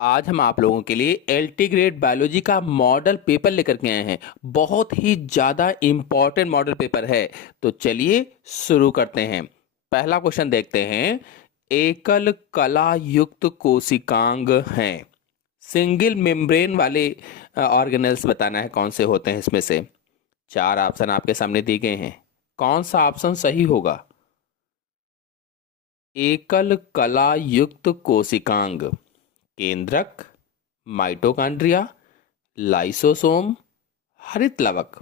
आज हम आप लोगों के लिए एलटी ग्रेड बायोलॉजी का मॉडल पेपर लेकर के आए हैं। बहुत ही ज़्यादा इम्पोर्टेंट मॉडल पेपर है। तो चलिए शुरू करते हैं। पहला क्वेश्चन देखते हैं। एकल कला युक्त कोशिकांग हैं। सिंगल मेम्ब्रेन वाले ऑर्गेनेल्स बताना है कौन से होते हैं इसमें से। चार ऑप्शन आपके सामने दिए गए हैं। कौन सा ऑप्शन सही होगा? एकल कला युक्त कोशिकांग, केंद्रक, माइटोकॉन्ड्रिया, लाइसोसोम, हरित लवक।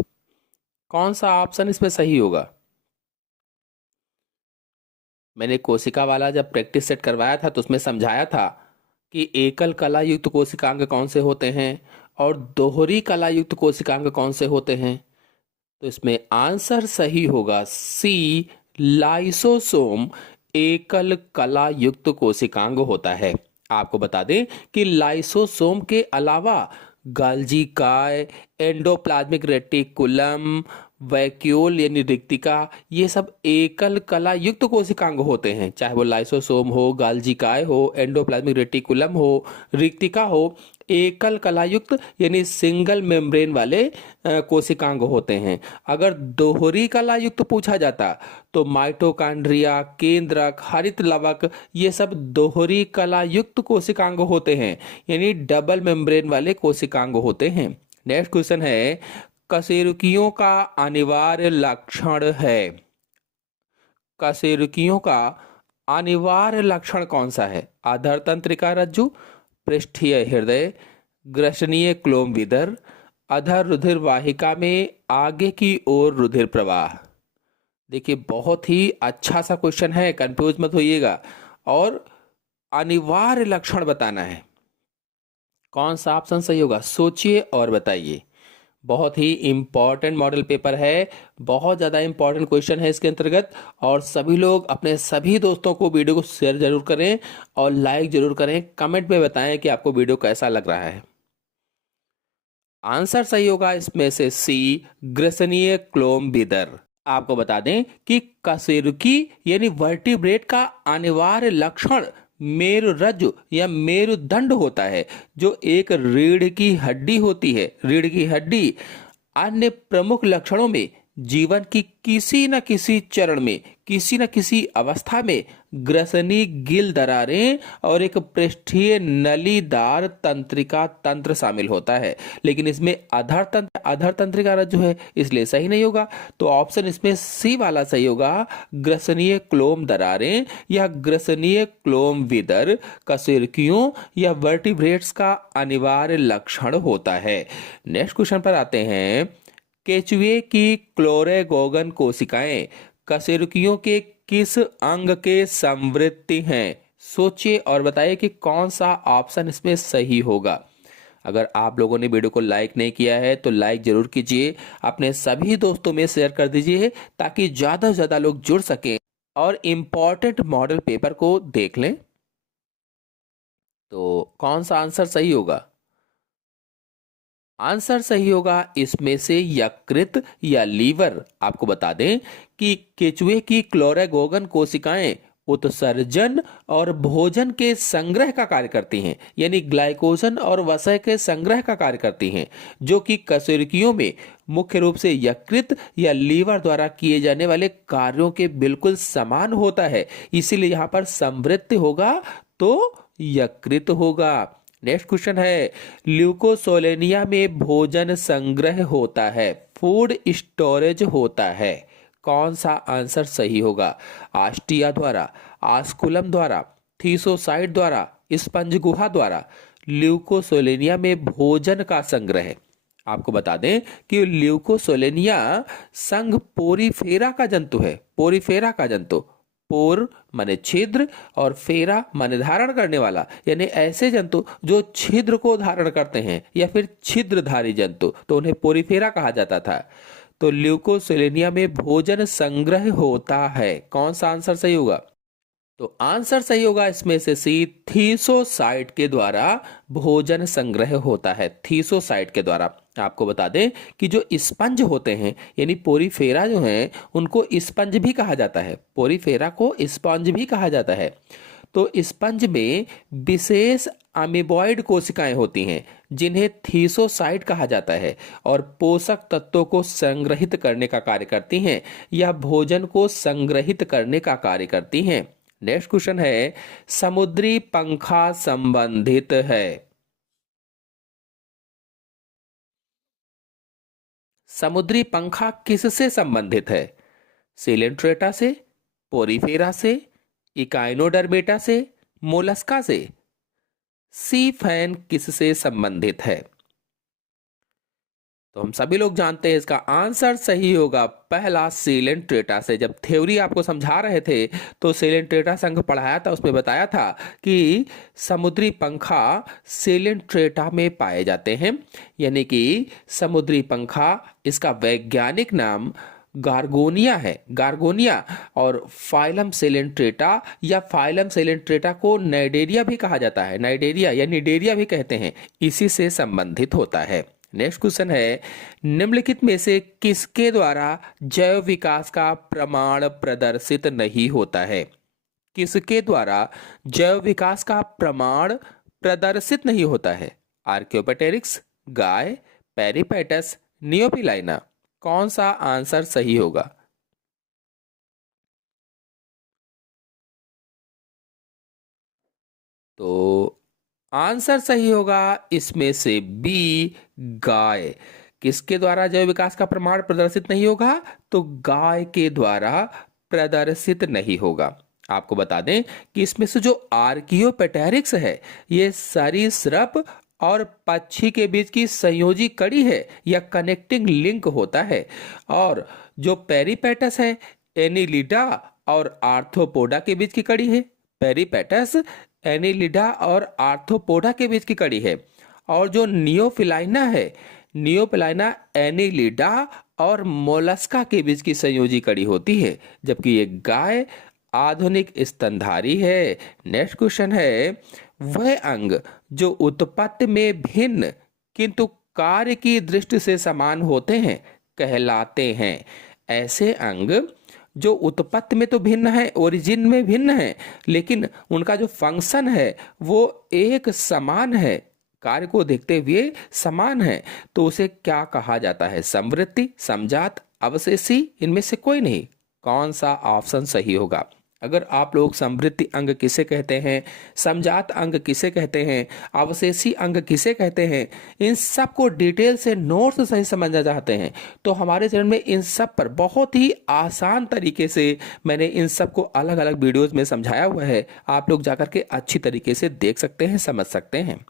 कौन सा ऑप्शन इसमें सही होगा? मैंने कोशिका वाला जब प्रैक्टिस सेट करवाया था तो उसमें समझाया था कि एकल कला युक्त कोशिकांग कौन से होते हैं और दोहरी कला युक्त कोशिकांग कौन से होते हैं। तो इसमें आंसर सही होगा सी, लाइसोसोम एकल कला युक्त कोशिकांग होता है। आपको बता दें कि लाइसोसोम के अलावा गाल्जी काय, एंडोप्लाज्मिक रेटिकुलम, वैक्यूल यानी रिक्तिका, ये सब एकल कला युक्त कोशिकांग होते हैं। चाहे वो लाइसोसोम हो, गाल्जी काय हो, एंडोप्लाज्मिक रेटिकुलम हो, रिक्तिका हो, एकल कलायुक्त यानी सिंगल मेम्ब्रेन वाले कोशिकांग होते हैं। अगर दोहरी कलायुक्त पूछा जाता तो माइटोकॉन्ड्रिया, केंद्रक, हरित लवक ये सब दोहरी कलायुक्त कोशिकांग होते हैं, यानी डबल मेम्ब्रेन वाले कोशिकांग होते हैं। नेक्स्ट क्वेश्चन है, कशेरुकियों का अनिवार्य लक्षण है। कशेरुकियों का अनिवार्य लक्षण कौन सा है? आधार तंत्रिका रज्जु, पृष्ठीय हृदय, ग्रसनीय क्लोम विदर, अधर रुधिर वाहिका में आगे की ओर रुधिर प्रवाह। देखिए बहुत ही अच्छा सा क्वेश्चन है, कंफ्यूज मत होइएगा। और अनिवार्य लक्षण बताना है। कौन सा ऑप्शन सही होगा? सोचिए और बताइए। बहुत ही इंपॉर्टेंट मॉडल पेपर है, बहुत ज़्यादा इंपॉर्टेंट क्वेश्चन है इसके अंतर्गत। और सभी लोग अपने सभी दोस्तों को वीडियो को शेयर जरूर करें और लाइक जरूर करें। कमेंट में बताएं कि आपको वीडियो कैसा लग रहा है। आंसर सही होगा इसमें से सी, ग्रसनीय क्लोम विदर। आपको बता दें कि कशेरुकी यानी वर्टिब्रेट का अनिवार्य लक्षण मेरुरज्जु या मेरुदंड होता है, जो एक रीढ़ की हड्डी होती है। रीढ़ की हड्डी अन्य प्रमुख लक्षणों में जीवन की किसी न किसी चरण में, किसी न किसी अवस्था में ग्रसनी गिल दरारें और एक पृष्ठीय नलीदार तंत्रिका तंत्र शामिल होता है। लेकिन इसमें अधर तंत्रिका रज्जु है, इसलिए सही नहीं होगा। तो ऑप्शन इसमें सी वाला सही होगा, ग्रसनीय क्लोम दरारें या ग्रसनीय क्लोम विदर कशेरुकियों या वर्टिब्रेट्स का अनिवार्य लक्षण होता है। नेक्स्ट क्वेश्चन पर आते हैं। केचुए की क्लोरेगोगन कोशिकाएं कशेरुकियों के किस अंग के समवृत्ति हैं? सोचिए और बताइए कि कौन सा ऑप्शन इसमें सही होगा। अगर आप लोगों ने वीडियो को लाइक नहीं किया है तो लाइक जरूर कीजिए, अपने सभी दोस्तों में शेयर कर दीजिए ताकि ज्यादा से ज्यादा लोग जुड़ सकें और इम्पोर्टेंट मॉडल पेपर को देख लें। तो कौन सा आंसर सही होगा? आंसर सही होगा इसमें से यकृत या लीवर। आपको बता दें कि केचुए की क्लोरेगोगन कोशिकाएं उत्सर्जन और भोजन के संग्रह का कार्य करती हैं, यानी ग्लाइकोजन और वसा के संग्रह का कार्य करती हैं, जो कि कशेरुकियों में मुख्य रूप से यकृत या लीवर द्वारा किए जाने वाले कार्यों के बिल्कुल समान होता है। इसीलिए यहां पर समवृत्ति होगा तो यकृत होगा। नेक्स्ट क्वेश्चन है, ल्यूकोसोलेनिया में भोजन संग्रह होता है, फूड स्टोरेज होता है। कौन सा आंसर सही होगा? आस्टिया द्वारा, आस्कुलम द्वारा, थीसोसाइट द्वारा, स्पंज गुहा द्वारा ल्यूकोसोलेनिया में भोजन का संग्रह। आपको बता दें कि ल्यूकोसोलेनिया संघ पोरीफेरा का जंतु है। पोरीफेरा का जंतु, पोर माने छिद्र और फेरा माने धारण करने वाला, यानी ऐसे जंतु जो छिद्र को धारण करते हैं या फिर छिद्रधारी जंतु, तो उन्हें पोरीफेरा कहा जाता था। तो ल्यूकोसेलेनिया में भोजन संग्रह होता है। कौन सा आंसर सही होगा? तो आंसर सही होगा इसमें से सी, थीसोसाइट के द्वारा भोजन संग्रह होता है। थीसोसाइट के द्वारा। आपको बता दें कि जो स्पंज होते हैं यानी पोरीफेरा जो हैं उनको स्पंज भी कहा जाता है। पोरीफेरा को स्पंज भी कहा जाता है। तो स्पंज में विशेष अमीबॉइड कोशिकाएं होती हैं जिन्हें थीसोसाइट कहा जाता है और पोषक तत्वों को संग्रहित करने का कार्य करती हैं या भोजन को संग्रहित करने का कार्य करती हैं। नेक्स्ट क्वेश्चन है, समुद्री पंखा संबंधित है। समुद्री पंखा किससे संबंधित है? सिलेंट्रेटा से, पोरीफेरा से, इकाइनोडर्मेटा से, मोलस्का से। सी फैन किससे संबंधित है? तो हम सभी लोग जानते हैं इसका आंसर सही होगा पहला, सिलेंट्रेटा से। जब थ्योरी आपको समझा रहे थे तो सिलेंट्रेटा संघ पढ़ाया था, उसमें बताया था कि समुद्री पंखा सिलेंट्रेटा में पाए जाते हैं, यानी कि समुद्री पंखा, इसका वैज्ञानिक नाम गार्गोनिया है, गार्गोनिया। और फाइलम सिलेंट्रेटा या फाइलम सिलेंट्रेटा को नाइडेरिया भी कहा जाता है, नाइडेरिया या निडेरिया भी कहते हैं, इसी से संबंधित होता है। नेक्स्ट क्वेश्चन है, निम्नलिखित में से किसके द्वारा जैव विकास का प्रमाण प्रदर्शित नहीं होता है? किसके द्वारा जैव विकास का प्रमाण प्रदर्शित नहीं होता है? आर्कियोपेटेरिक्स, गाय, पेरिपेटस, नियोपिलाइना। कौन सा आंसर सही होगा? तो आंसर सही होगा इसमें से बी, गाय। किसके द्वारा जैव विकास का प्रमाण प्रदर्शित नहीं होगा? तो गाय के द्वारा प्रदर्शित नहीं होगा। आपको बता दें कि इसमें से जो आर्कियोपेटेरिक्स है ये सरीसृप और पक्षी के बीच की संयोजी कड़ी है या कनेक्टिंग लिंक होता है। और जो पेरिपेटस है एनिलिडा और आर्थ्रोपोडा के बीच की कड़ी है। पेरिपेटस एनिलिडा और आर्थ्रोपोडा के बीच की कड़ी है। और जो नियोफिलाइना है, नियोफिलाइना एनिलिडा और मोलस्का के बीच की संयोजी कड़ी होती है, जबकि ये गाय आधुनिक स्तनधारी है। नेक्स्ट क्वेश्चन है, वह अंग जो उत्पत्ति में भिन्न किंतु कार्य की दृष्टि से समान होते हैं कहलाते हैं। ऐसे अंग जो उत्पत्ति में तो भिन्न है, ओरिजिन में भिन्न है, लेकिन उनका जो फंक्शन है वो एक समान है, कार्य को देखते हुए समान है, तो उसे क्या कहा जाता है? समवृत्ति, समजात, अवशेषी, इनमें से कोई नहीं। कौन सा ऑप्शन सही होगा? अगर आप लोग समवृत्ति अंग किसे कहते हैं, समजात अंग किसे कहते हैं, अवशेषी अंग किसे कहते हैं, इन सब को डिटेल से नोट्स सही समझना चाहते हैं तो हमारे चैनल में इन सब पर बहुत ही आसान तरीके से मैंने इन सब को अलग अलग वीडियोस में समझाया हुआ है। आप लोग जाकर के अच्छी तरीके से देख सकते हैं, समझ सकते हैं।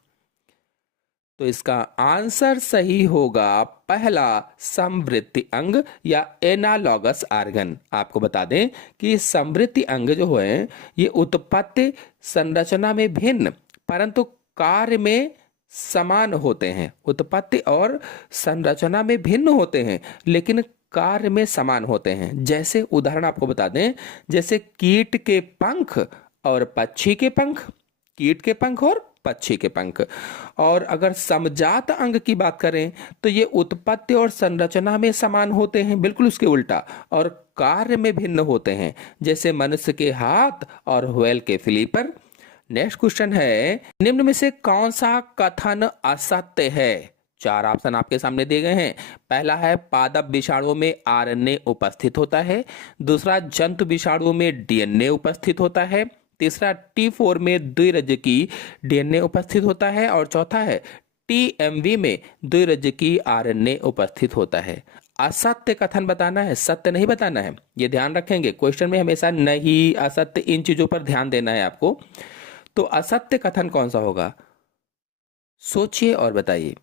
तो इसका आंसर सही होगा पहला, समवृत्ति अंग या एनालॉगस आर्गन। आपको बता दें कि समवृत्ति अंग जो है ये उत्पत्ति संरचना में भिन्न परंतु कार्य में समान होते हैं। उत्पत्ति और संरचना में भिन्न होते हैं लेकिन कार्य में समान होते हैं। जैसे उदाहरण आपको बता दें, जैसे कीट के पंख और पक्षी के पंख, कीट के पंख और पक्षी के पंख। और अगर समजात अंग की बात करें तो ये उत्पत्ति और संरचना में समान होते हैं, बिल्कुल उसके उल्टा, और कार्य में भिन्न होते हैं, जैसे मनुष्य के हाथ और व्हेल के फ्लीपर। नेक्स्ट क्वेश्चन है, निम्न में से कौन सा कथन असत्य है? चार ऑप्शन आपके सामने दिए गए हैं। पहला है पादप विषाणुओं में आरएनए उपस्थित होता है। दूसरा, जंतु विषाणुओं में डीएनए उपस्थित होता है। तीसरा, T4 में द्विरज्जकी डीएनए उपस्थित होता है। और चौथा है TMV में द्विरज्जकी आरएनए उपस्थित होता है। असत्य कथन बताना है, सत्य नहीं बताना है, ये ध्यान रखेंगे। क्वेश्चन में हमेशा नहीं, असत्य, इन चीजों पर ध्यान देना है आपको। तो असत्य कथन कौन सा होगा? सोचिए और बताइए।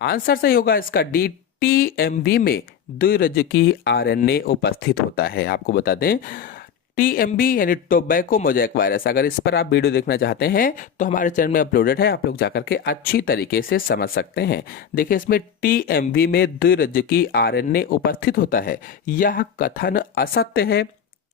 आंसर सही होगा इसका डी, TMV में द्विरज्जकी आरएनए उपस्थित होता है। आपको बता दें TMV यानी टोबैको मोज़ेक वायरस, अगर इस पर आप वीडियो देखना चाहते हैं तो हमारे चैनल में अपलोडेड है, आप लोग जाकर के अच्छी तरीके से समझ सकते हैं। देखिए इसमें TMV में द्विरज्जकी आरएनए उपस्थित होता है, यह कथन असत्य है।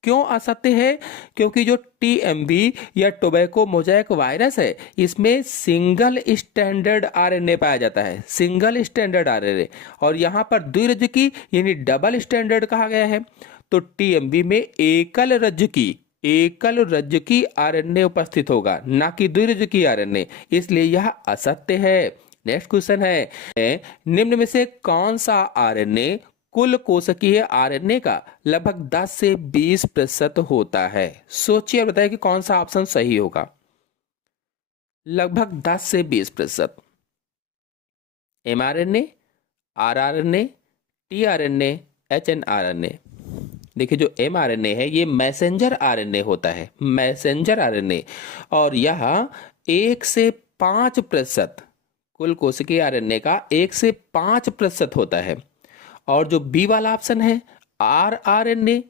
क्यों असत्य है? क्योंकि जो TMV या टोबैको मोज़ेक वायरस है इसमें सिंगल स्टैंडर्ड आरएनए पाया जाता है, सिंगल स्टैंडर्ड आरएनए, और यहाँ पर द्विरज्जकी यानी डबल स्टैंडर्ड कहा गया है। तो TMV में एकल रज्जुकी एकल रज्जुकी आरएनए उपस्थित होगा, ना कि द्विरज्जुकी आरएनए, इसलिए यह असत्य है। नेक्स्ट क्वेश्चन है, निम्न में से कौन सा आरएनए कुल कोशिकीय आरएनए का लगभग 10 से 20% होता है? सोचिए और बताइए कि कौन सा ऑप्शन सही होगा। लगभग 10 से 20%। mRNA, rRNA, tRNA, hnRNA। देखिए जो mRNA है ये मैसेंजर आरएनए होता है, मैसेंजर आरएनए, और यह 1 से 5% कुल कोशिकीय आरएनए का 1 से 5% होता है। और जो बी वाला ऑप्शन है आर आर एन ए,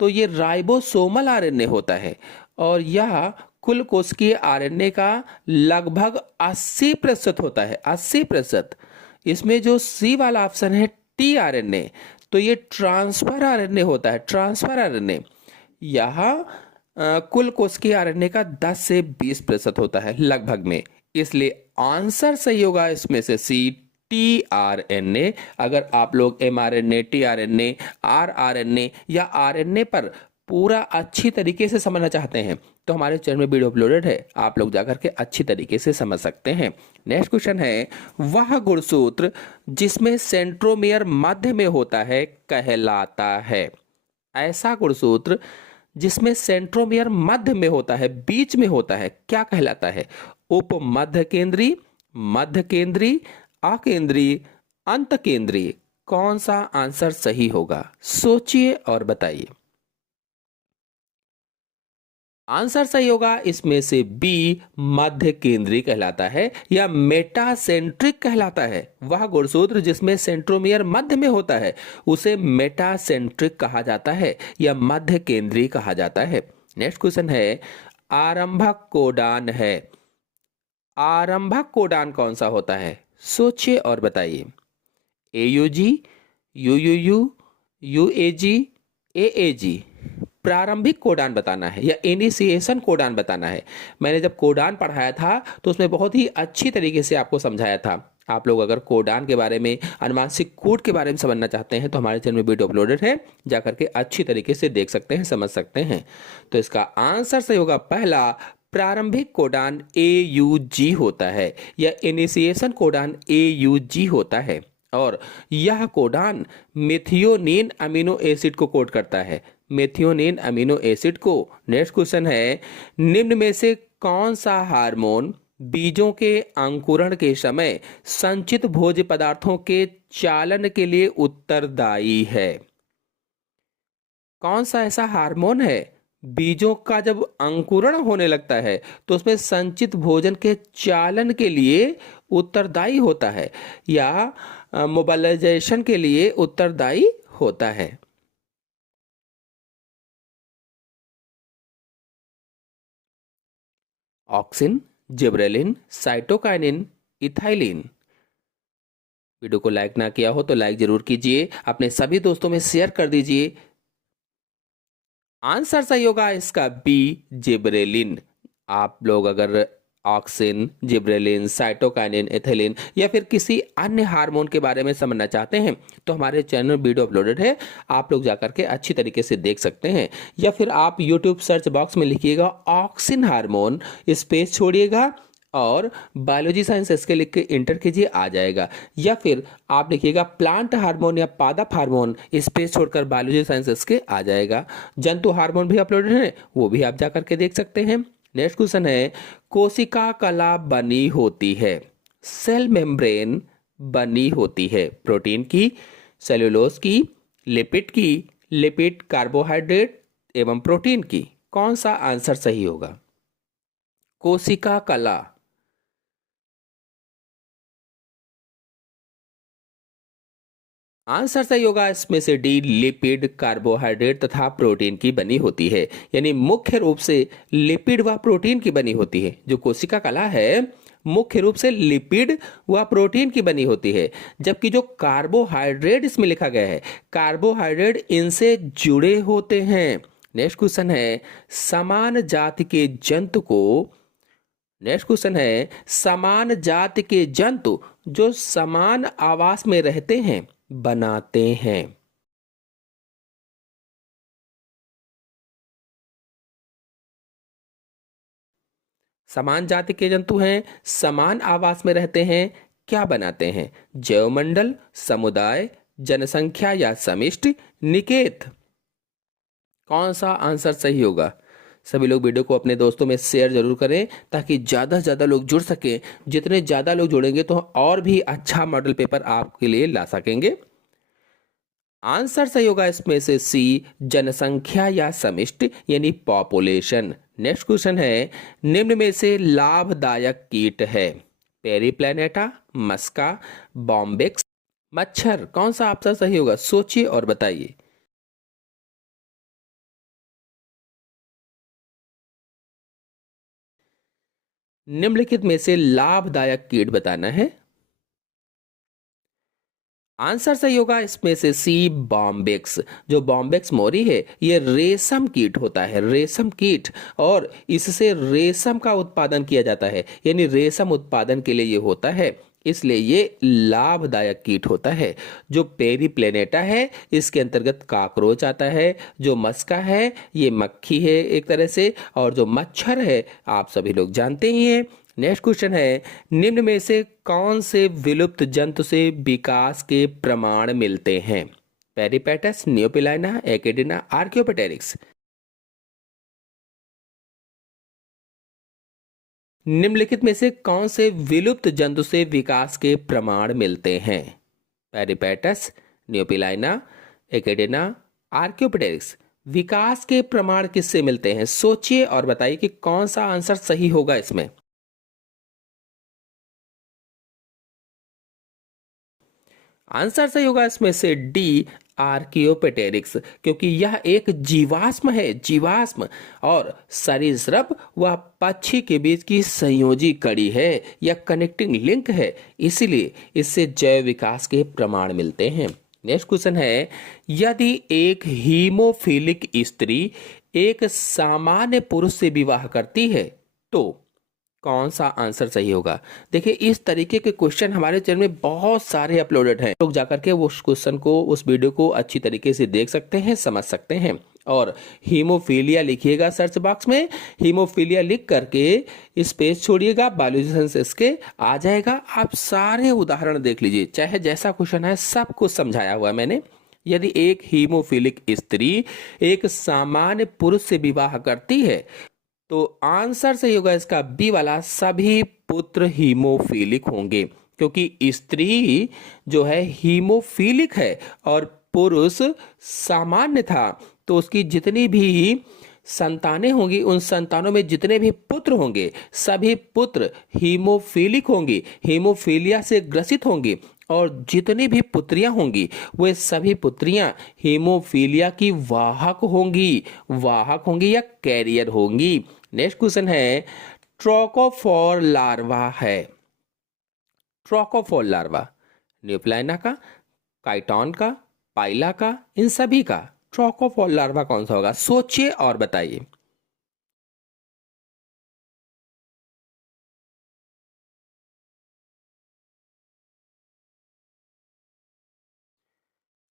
तो ये राइबोसोमल आरएनए होता है और यह कुल कोशिकीय आरएनए का लगभग 80% होता है, 80%। इसमें जो सी वाला ऑप्शन है टी आरएनए, तो ये ट्रांसफर आरएनए होता है, ट्रांसफर आरएनए। यह कुल कोशिकीय आरएनए का 10 से 20% होता है लगभग में, इसलिए आंसर सही होगा इसमें से C, T R N A. अगर आप लोग M R N A, T R N A, R N A या आर एन ए पर पूरा अच्छी तरीके से समझना चाहते हैं तो हमारे चैनल में वीडियो अपलोडेड है, आप लोग जाकर के अच्छी तरीके से समझ सकते हैं। नेक्स्ट क्वेश्चन है, वह गुणसूत्र जिसमें सेंट्रोमियर मध्य में होता है कहलाता है? ऐसा गुणसूत्र जिसमें सेंट्रोमियर मध्य में होता है, बीच में होता है, क्या कहलाता है? उप मध्य केंद्री, मध्य केंद्री, अकेंद्रीय, अंत केंद्रीय। कौन सा आंसर सही होगा? सोचिए और बताइए। आंसर सही होगा इसमें से बी, मध्य केंद्रीय कहलाता है या मेटासेंट्रिक कहलाता है। वह गुणसूत्र जिसमें सेंट्रोमियर मध्य में होता है उसे मेटासेंट्रिक कहा जाता है या मध्य केंद्रीय कहा जाता है। नेक्स्ट क्वेश्चन है, आरंभक कोडान है, आरंभक कोडान कौन सा होता है? सोचिए और बताइए। AUG, UUU, UAG, AAG। प्रारंभिक कोडान बताना है या इनिशिएशन कोडान बताना है। मैंने जब कोडान पढ़ाया था तो उसमें बहुत ही अच्छी तरीके से आपको समझाया था। आप लोग अगर कोडान के बारे में, अनुवांशिक कोड के बारे में समझना चाहते हैं तो हमारे चैनल में वीडियो अपलोडेड है, जाकर के अच्छी तरीके से देख सकते हैं, समझ सकते हैं। तो इसका आंसर सही होगा पहला, प्रारंभिक कोडान AUG होता है या इनिशिएशन कोडान AUG होता है और यह कोडान मेथियोनिन अमीनो एसिड को कोड करता है, मेथियोनिन अमीनो एसिड को। नेक्स्ट क्वेश्चन है, निम्न में से कौन सा हार्मोन बीजों के अंकुरण के समय संचित भोज्य पदार्थों के चालन के लिए उत्तरदायी है? कौन सा ऐसा हार्मोन है बीजों का जब अंकुरण होने लगता है तो उसमें संचित भोजन के चालन के लिए उत्तरदायी होता है या मोबाइलाइजेशन के लिए उत्तरदायी होता है? Auxin, gibberellin, cytokinin, ethylene. Video को लाइक ना किया हो तो लाइक जरूर कीजिए, अपने सभी दोस्तों में शेयर कर दीजिए। आंसर सही होगा इसका बी, जिब्रेलिन। आप लोग अगर ऑक्सिन, जिब्रेलिन, साइटोकाइनिन, एथिलीन या फिर किसी अन्य हार्मोन के बारे में समझना चाहते हैं तो हमारे चैनल में वीडियो अपलोडेड है, आप लोग जाकर के अच्छी तरीके से देख सकते हैं। या फिर आप यूट्यूब सर्च बॉक्स में लिखिएगा ऑक्सिन हार्मोन, स्पेस छोड़िएगा और बायोलॉजी साइंस इसके लिख के इंटर कीजिए, आ जाएगा। या फिर आप लिखिएगा प्लांट हार्मोन या पादप हार्मोन, स्पेस छोड़कर बायोलॉजी साइंस इसके आ जाएगा। जंतु हार्मोन भी अपलोडेड है, वो भी आप जाकर के देख सकते हैं। नेक्स्ट क्वेश्चन है, कोशिका कला बनी होती है, सेल मेम्ब्रेन बनी होती है प्रोटीन की, सेलुलोज की, लिपिड की, लिपिड कार्बोहाइड्रेट एवं प्रोटीन की। कौन सा आंसर सही होगा? कोशिका कला। आंसर सही होगा इसमें से डी, लिपिड, कार्बोहाइड्रेट तथा प्रोटीन की बनी होती है, यानी मुख्य रूप से लिपिड व प्रोटीन की बनी होती है। जो कोशिका कला है मुख्य रूप से लिपिड व प्रोटीन की बनी होती है, जबकि जो कार्बोहाइड्रेट इसमें लिखा गया है, कार्बोहाइड्रेट इनसे जुड़े होते हैं। नेक्स्ट क्वेश्चन है, समान जाति के जंतु को, नेक्स्ट क्वेश्चन है, समान जाति के जंतु जो समान आवास में रहते हैं बनाते हैं। समान जाति के जंतु हैं, समान आवास में रहते हैं, क्या बनाते हैं? जैवमंडल, समुदाय, जनसंख्या या समष्टि, निकेत। कौन सा आंसर सही होगा? सभी लोग वीडियो को अपने दोस्तों में शेयर जरूर करें ताकि ज़्यादा से ज़्यादा लोग जुड़ सकें। जितने ज़्यादा लोग जुड़ेंगे तो और भी अच्छा मॉडल पेपर आपके लिए ला सकेंगे। आंसर सही होगा इसमें से सी, जनसंख्या या समष्टि यानी पॉपुलेशन। नेक्स्ट क्वेश्चन है, निम्न में से लाभदायक कीट है? पेरीप्लैनेटा, मस्का, बॉम्बिक्स, मच्छर। कौन सा आंसर सही होगा? सोचिए और बताइए। निम्नलिखित में से लाभदायक कीट बताना है। आंसर सही होगा इसमें से सी, बॉम्बिक्स। जो बॉम्बिक्स मोरी है ये रेशम कीट होता है, रेशम कीट, और इससे रेशम का उत्पादन किया जाता है, यानी रेशम उत्पादन के लिए ये होता है, इसलिए ये लाभदायक कीट होता है। जो पेरीप्लेनेटा है इसके अंतर्गत काकरोच आता है, जो मस्का है ये मक्खी है एक तरह से, और जो मच्छर है आप सभी लोग जानते ही हैं। नेक्स्ट क्वेश्चन है, निम्न में से कौन से विलुप्त जंतु से विकास के प्रमाण मिलते हैं? पेरिपेटस, नियोपिलाइना, एकेडिना, आर्कियोपेटेरिक्स। निम्नलिखित में से कौन से विलुप्त जंतु से विकास के प्रमाण मिलते हैं? पेरिपेटस, नियोपिलाइना, एकेडिना, आर्कियोपेटेरिक्स। विकास के प्रमाण किससे मिलते हैं? सोचिए और बताइए कि कौन सा आंसर सही होगा इसमें। आंसर सही होगा इसमें से डी, आर्कियोपेटेरिक्स, क्योंकि यह एक जीवाश्म है, जीवाश्म, और सरीसृप व पक्षी के बीच की संयोजी कड़ी है या कनेक्टिंग लिंक है, इसीलिए इससे जैव विकास के प्रमाण मिलते हैं। नेक्स्ट क्वेश्चन है, यदि एक हीमोफिलिक स्त्री एक सामान्य पुरुष से विवाह करती है तो कौन सा आंसर सही होगा? देखिए इस तरीके के क्वेश्चन हमारे चैनल में बहुत सारे अपलोडेड हैं, लोग जाकर के उस क्वेश्चन को, उस वीडियो को अच्छी तरीके से देख सकते हैं, समझ सकते हैं। और हीमोफीलिया लिखिएगा सर्च बॉक्स में, हीमोफीलिया लिख करके स्पेस छोड़िएगा, बायोलॉजी साइंस के आ जाएगा। आप सारे उदाहरण देख लीजिए, चाहे जैसा क्वेश्चन है सब कुछ समझाया हुआ है मैंने। यदि एक हीमोफिलिक स्त्री एक सामान्य पुरुष से विवाह करती है तो आंसर सही होगा इसका बी वाला, सभी पुत्र हीमोफिलिक होंगे, क्योंकि स्त्री जो है हीमोफिलिक है और पुरुष सामान्य था, तो उसकी जितनी भी संतानें होंगी उन संतानों में जितने भी पुत्र होंगे सभी पुत्र हीमोफिलिक होंगे, हीमोफीलिया से ग्रसित होंगे, और जितनी भी पुत्रियां होंगी वे सभी पुत्रियां हीमोफीलिया की वाहक होंगी या कैरियर होंगी। नेक्स्ट क्वेश्चन है, ट्रोकोफोर लार्वा है। ट्रोकोफोर लार्वा न्यूप्लाइना का, काइटॉन का, पाइला का, इन सभी का ट्रोकोफोर लार्वा कौन सा होगा? सोचिए और बताइए।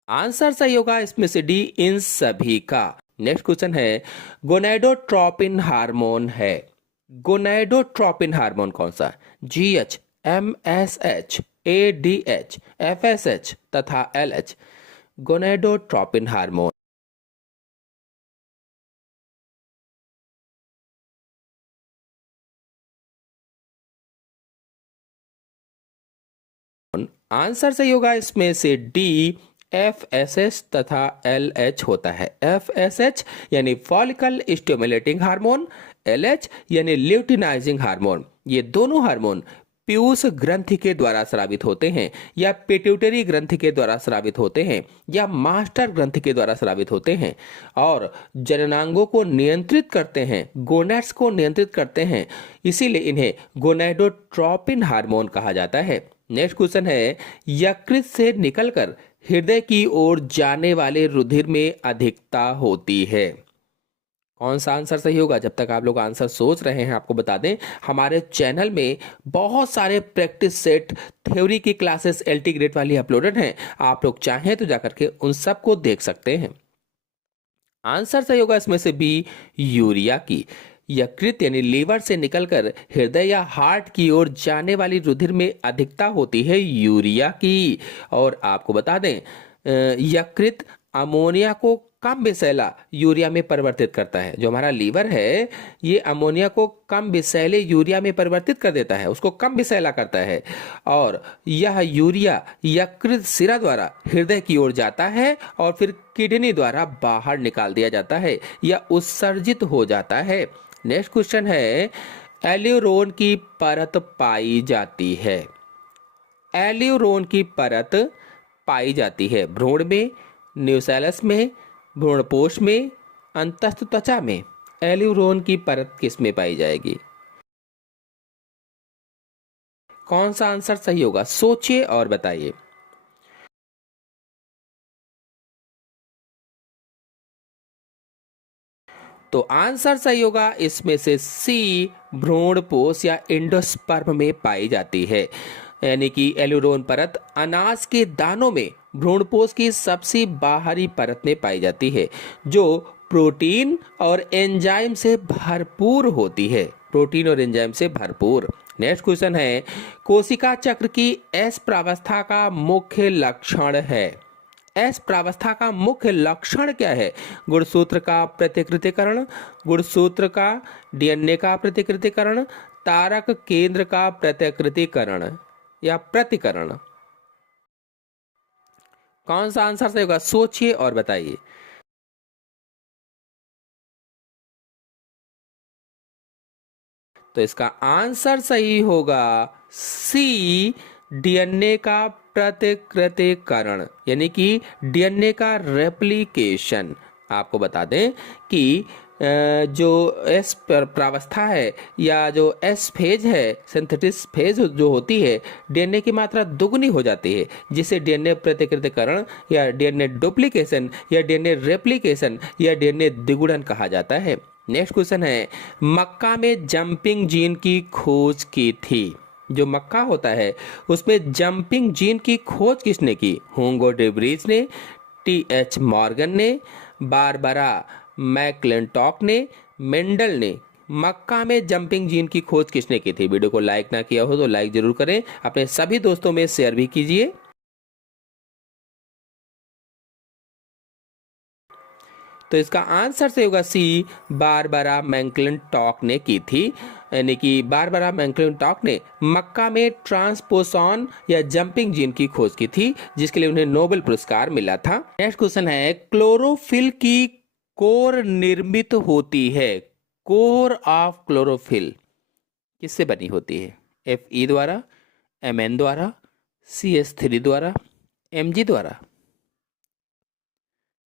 आंसर सही होगा इसमें से डी, इन सभी का। नेक्स्ट क्वेश्चन है, गोनेडोट्रोपिन हार्मोन है। गोनेडोट्रोपिन हार्मोन कौन सा? GH, MSH, ADH, FSH तथा LH। Gonadotropin hormone. आंसर सही होगा इसमें से डी, FSH तथा LH होता है। FSH यानी फॉलिकल स्टिमुलेटिंग हार्मोन, LH यानी ल्यूटिनाइजिंग हार्मोन। ये दोनों हार्मोन पीयूष ग्रंथि के द्वारा स्रावित होते हैं या पिट्यूटरी ग्रंथि के द्वारा स्रावित होते हैं या मास्टर ग्रंथि के द्वारा स्रावित होते हैं और जननांगों को नियंत्रित करते हैं, गोनेड्स को नियंत्रित करते हैं, इसीलिए इन्हें गोनेडोट्रोपिन हार्मोन कहा जाता है। नेक्स्ट क्वेश्चन है, यकृत से निकलकर हृदय की ओर जाने वाले रुधिर में अधिकता होती है। कौन सा आंसर सही होगा? जब तक आप लोग आंसर सोच रहे हैं आपको बता दें, हमारे चैनल में बहुत सारे प्रैक्टिस सेट, थ्योरी की क्लासेस LT ग्रेड वाली अपलोडेड हैं, आप लोग चाहें तो जाकर के उन सबको देख सकते हैं। आंसर सही होगा इसमें से बी, यूरिया की। यकृत यानी लीवर से निकलकर हृदय या हार्ट की ओर जाने वाली रुधिर में अधिकता होती है यूरिया की। और आपको बता दें यकृत अमोनिया को कम विषैला यूरिया में परिवर्तित करता है। जो हमारा लीवर है ये अमोनिया को कम विषैले यूरिया में परिवर्तित कर देता है, उसको कम विषैला करता है, और यह यूरिया यकृत सिरा द्वारा हृदय की ओर जाता है और फिर किडनी द्वारा बाहर निकाल दिया जाता है या उत्सर्जित हो जाता है। नेक्स्ट क्वेश्चन है, एल्यूरोन की परत पाई जाती है। एल्यूरोन की परत पाई जाती है भ्रूण में, न्यूसेलस में, भ्रूणपोष में, अंतस्थ त्वचा में। एल्यूरोन की परत किस में पाई जाएगी? कौन सा आंसर सही होगा? सोचिए और बताइए। तो आंसर सही होगा इसमें से सी, भ्रूणपोष या एंडोस्पर्म में पाई जाती है। यानी कि एल्यूरोन परत अनाज के दानों में भ्रूणपोष की सबसे बाहरी परत में पाई जाती है, जो प्रोटीन और एंजाइम से भरपूर होती है। प्रोटीन और एंजाइम से भरपूर। नेक्स्ट क्वेश्चन है, कोशिका चक्र की एस प्रावस्था का मुख्य लक्षण है। एस प्रावस्था का मुख्य लक्षण क्या है? गुणसूत्र का प्रतिकृतिकरण, गुणसूत्र का डीएनए का प्रतिकृतिकरण, तारक केंद्र का प्रतिकृतिकरण या प्रतिकरण। कौन सा आंसर सही होगा? सोचिए और बताइए। तो इसका आंसर सही होगा सी, डीएनए का प्रतिकृतिकरण, यानी कि डीएनए का रेप्लिकेशन। आपको बता दें कि जो एस प्रावस्था है या जो एस फेज है, सिंथेसिस फेज जो होती है, डीएनए की मात्रा दुगनी हो जाती है, जिसे डीएनए प्रतिकृतिकरण या डीएनए डुप्लीकेशन या डीएनए रेप्लिकेशन या डीएनए द्विगुणन कहा जाता है। नेक्स्ट क्वेश्चन है, मक्का में जंपिंग जीन की खोज की थी। जो मक्का होता है उसमें जंपिंग जीन की खोज किसने की? हुंगो डे व्रीज ने, टी.एच. मॉर्गन ने, बारबरा मैक्लिंटॉक ने, मेंडल ने। मक्का में जंपिंग जीन की खोज किसने की थी? वीडियो को लाइक ना किया हो तो लाइक जरूर करें, अपने सभी दोस्तों में शेयर भी कीजिए। तो इसका आंसर से होगा सी, बारबरा मैक्लिंटॉक ने की थी। यानी कि बारबरा मैक्लिंटॉक ने मक्का में ट्रांसपोसॉन या जंपिंग जीन की खोज की थी, जिसके लिए उन्हें नोबेल पुरस्कार मिला था। नेक्स्ट क्वेश्चन है, क्लोरोफिल की कोर निर्मित होती है। कोर ऑफ क्लोरोफिल किससे बनी होती है? Fe द्वारा, Mn द्वारा, CH3 द्वारा, Mg द्वारा।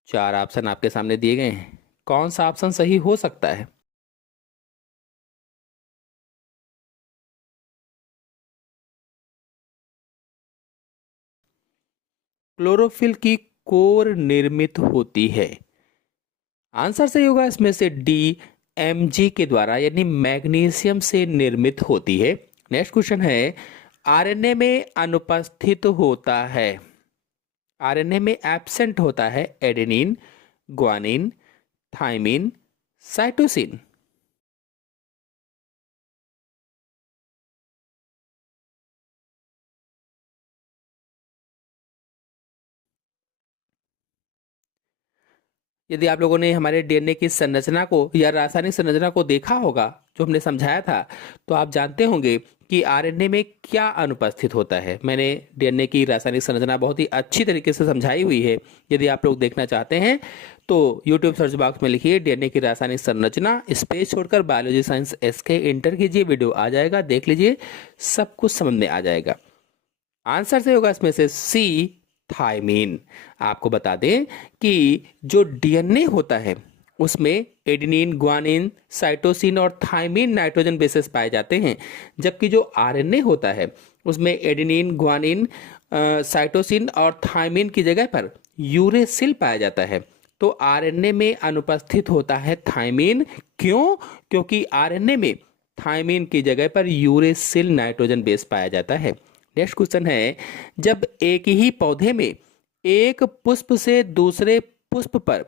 4 ऑप्शन आपके सामने दिए गए हैं, कौन सा ऑप्शन सही हो सकता है? क्लोरोफिल की कोर निर्मित होती है। आंसर सही होगा इसमें से डी, Mg के द्वारा, यानी मैग्नीशियम से निर्मित होती है। नेक्स्ट क्वेश्चन है, आरएनए में अनुपस्थित होता है। आरएनए में एब्सेंट होता है एडेनिन, ग्वानिन, थाइमिन, साइटोसिन। यदि आप लोगों ने हमारे डीएनए की संरचना को या रासायनिक संरचना को देखा होगा जो हमने समझाया था, तो आप जानते होंगे कि आरएनए में क्या अनुपस्थित होता है। मैंने डीएनए की रासायनिक संरचना बहुत ही अच्छी तरीके से समझाई हुई है। यदि आप लोग देखना चाहते हैं तो यूट्यूब सर्च बॉक्स में लिखिए डीएनए की रासायनिक संरचना, स्पेस छोड़कर बायोलॉजी साइंस एसके इंटर कीजिए, वीडियो आ जाएगा, देख लीजिए, सब कुछ समझ में आ जाएगा। आंसर से होगा इसमें से सी, थाइमिन। आपको बता दें कि जो डीएनए होता है उसमें एडेनिन, ग्वानिन, साइटोसिन और थाइमिन नाइट्रोजन बेसेस पाए जाते हैं, जबकि जो आरएनए होता है उसमें एडेनिन, ग्वानिन, साइटोसिन और थाइमिन की जगह पर यूरेसिल पाया जाता है। तो आरएनए में अनुपस्थित होता है थाइमिन। क्यों? क्योंकि आरएनए में थाइमिन की जगह पर यूरेसिल नाइट्रोजन बेस पाया जाता है। नेक्स्ट क्वेश्चन है, जब एक ही पौधे में एक पुष्प से दूसरे पुष्प पर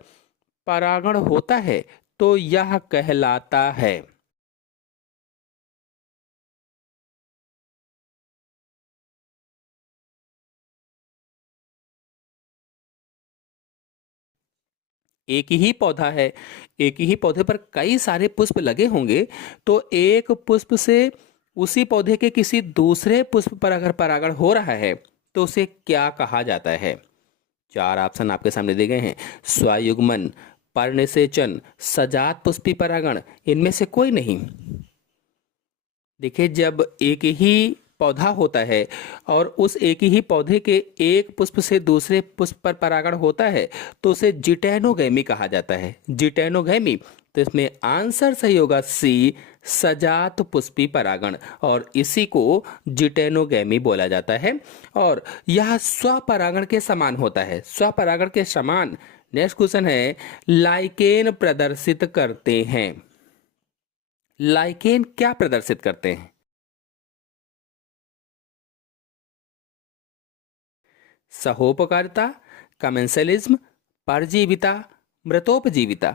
परागण होता है तो यह कहलाता है। एक ही पौधा है, एक ही पौधे पर कई सारे पुष्प लगे होंगे, तो एक पुष्प से उसी पौधे के किसी दूसरे पुष्प पर अगर परागण हो रहा है तो उसे क्या कहा जाता है? चार ऑप्शन आपके सामने दिए गए हैं। स्वयुग्मन, परनिषेचन, सजात पुष्पी परागण, इनमें से कोई नहीं। देखिए, जब एक ही पौधा होता है और उस एक ही पौधे के एक पुष्प से दूसरे पुष्प पर परागण होता है तो उसे जिटेनोगैमी कहा जाता है। जिटेनोगैमी। तो इसमें आंसर सही होगा सी, सजात पुष्पी परागण, और इसी को जिटेनोगैमी बोला जाता है। और यह स्वपरागण के समान होता है, स्वपरागण के समान। नेक्स्ट क्वेश्चन है, लाइकेन प्रदर्शित करते हैं। लाइकेन क्या प्रदर्शित करते हैं? सहोपकारिता, कमेंसलिज्म, परजीविता, मृतोपजीविता।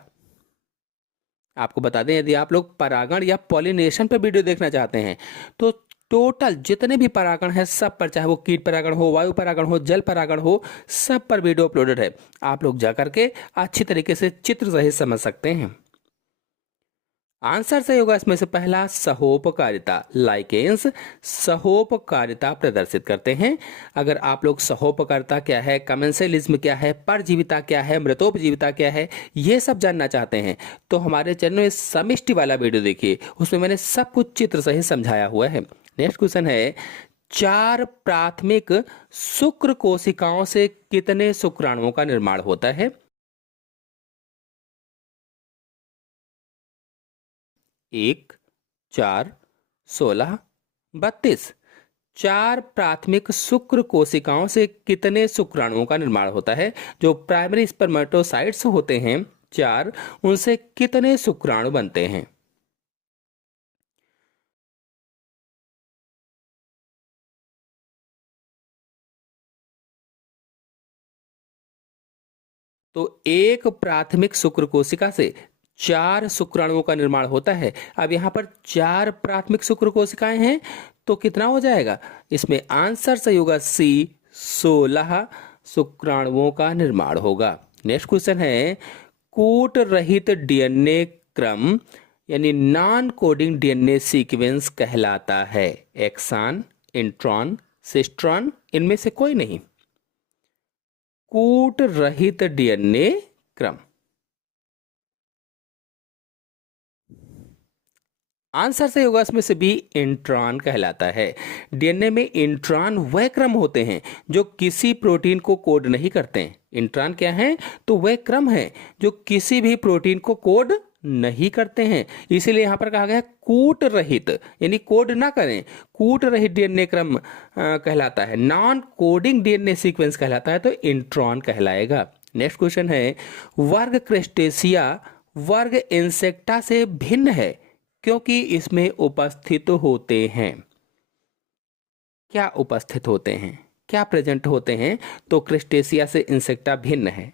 आपको बता दें, यदि आप लोग परागण या पॉलिनेशन पर वीडियो देखना चाहते हैं तो टोटल जितने भी परागण है सब पर, चाहे वो कीट परागण हो, वायु परागण हो, जल परागण हो, सब पर वीडियो अपलोडेड है। आप लोग जाकर के अच्छी तरीके से चित्र सहित समझ सकते हैं। आंसर सही होगा इसमें से पहला, सहोपकारिता। लाइकेंस सहोपकारिता प्रदर्शित करते हैं। अगर आप लोग सहोपकारिता क्या है, कमेंसलिज्म क्या है, परजीविता क्या है, मृतोपजीविता क्या है, ये सब जानना चाहते हैं तो हमारे चैनल में समिष्टि वाला वीडियो देखिए, उसमें मैंने सब कुछ चित्र सहित समझाया हुआ है। नेक्स्ट क्वेश्चन है, चार प्राथमिक शुक्र कोशिकाओं से कितने शुक्राणुओं का निर्माण होता है? 1, 4, 16, 32। चार प्राथमिक शुक्र कोशिकाओं से कितने शुक्राणुओं का निर्माण होता है? जो प्राइमरी स्पर्मेटोसाइट्स होते हैं चार, उनसे कितने शुक्राणु बनते हैं? तो एक प्राथमिक शुक्र कोशिका से चार शुक्राणुओं का निर्माण होता है। अब यहाँ पर चार प्राथमिक शुक्र कोशिकाएं हैं तो कितना हो जाएगा? इसमें आंसर सही होगा सी, 16 शुक्राणुओं का निर्माण होगा। नेक्स्ट क्वेश्चन है, कूट रहित डीएनए क्रम यानी नॉन कोडिंग डीएनए सीक्वेंस कहलाता है? एक्सान, इंट्रॉन, सिस्ट्रॉन, इनमें से कोई नहीं। कूट रहित डीएनए क्रम। आंसर से होगा इसमें से भी इंट्रॉन कहलाता है। डीएनए में इंट्रॉन वह क्रम होते हैं जो किसी प्रोटीन को कोड नहीं करते हैं। इंट्रॉन क्या है? तो वह क्रम है जो किसी भी प्रोटीन को कोड नहीं करते हैं। इसीलिए यहां पर कहा गया कूट रहित, यानी कोड ना करें, कूट रहित डीएनए क्रम कहलाता है। नॉन कोडिंग डीएनए सीक्वेंस कहलाता है तो इंट्रॉन कहलाएगा। नेक्स्ट क्वेश्चन है, वर्ग क्रेस्टेशिया वर्ग इंसेक्टा से भिन्न है क्योंकि इसमें उपस्थित होते हैं। क्या उपस्थित होते हैं, क्या प्रेजेंट होते हैं? तो क्रिस्टेशिया से इंसेक्टा भिन्न है।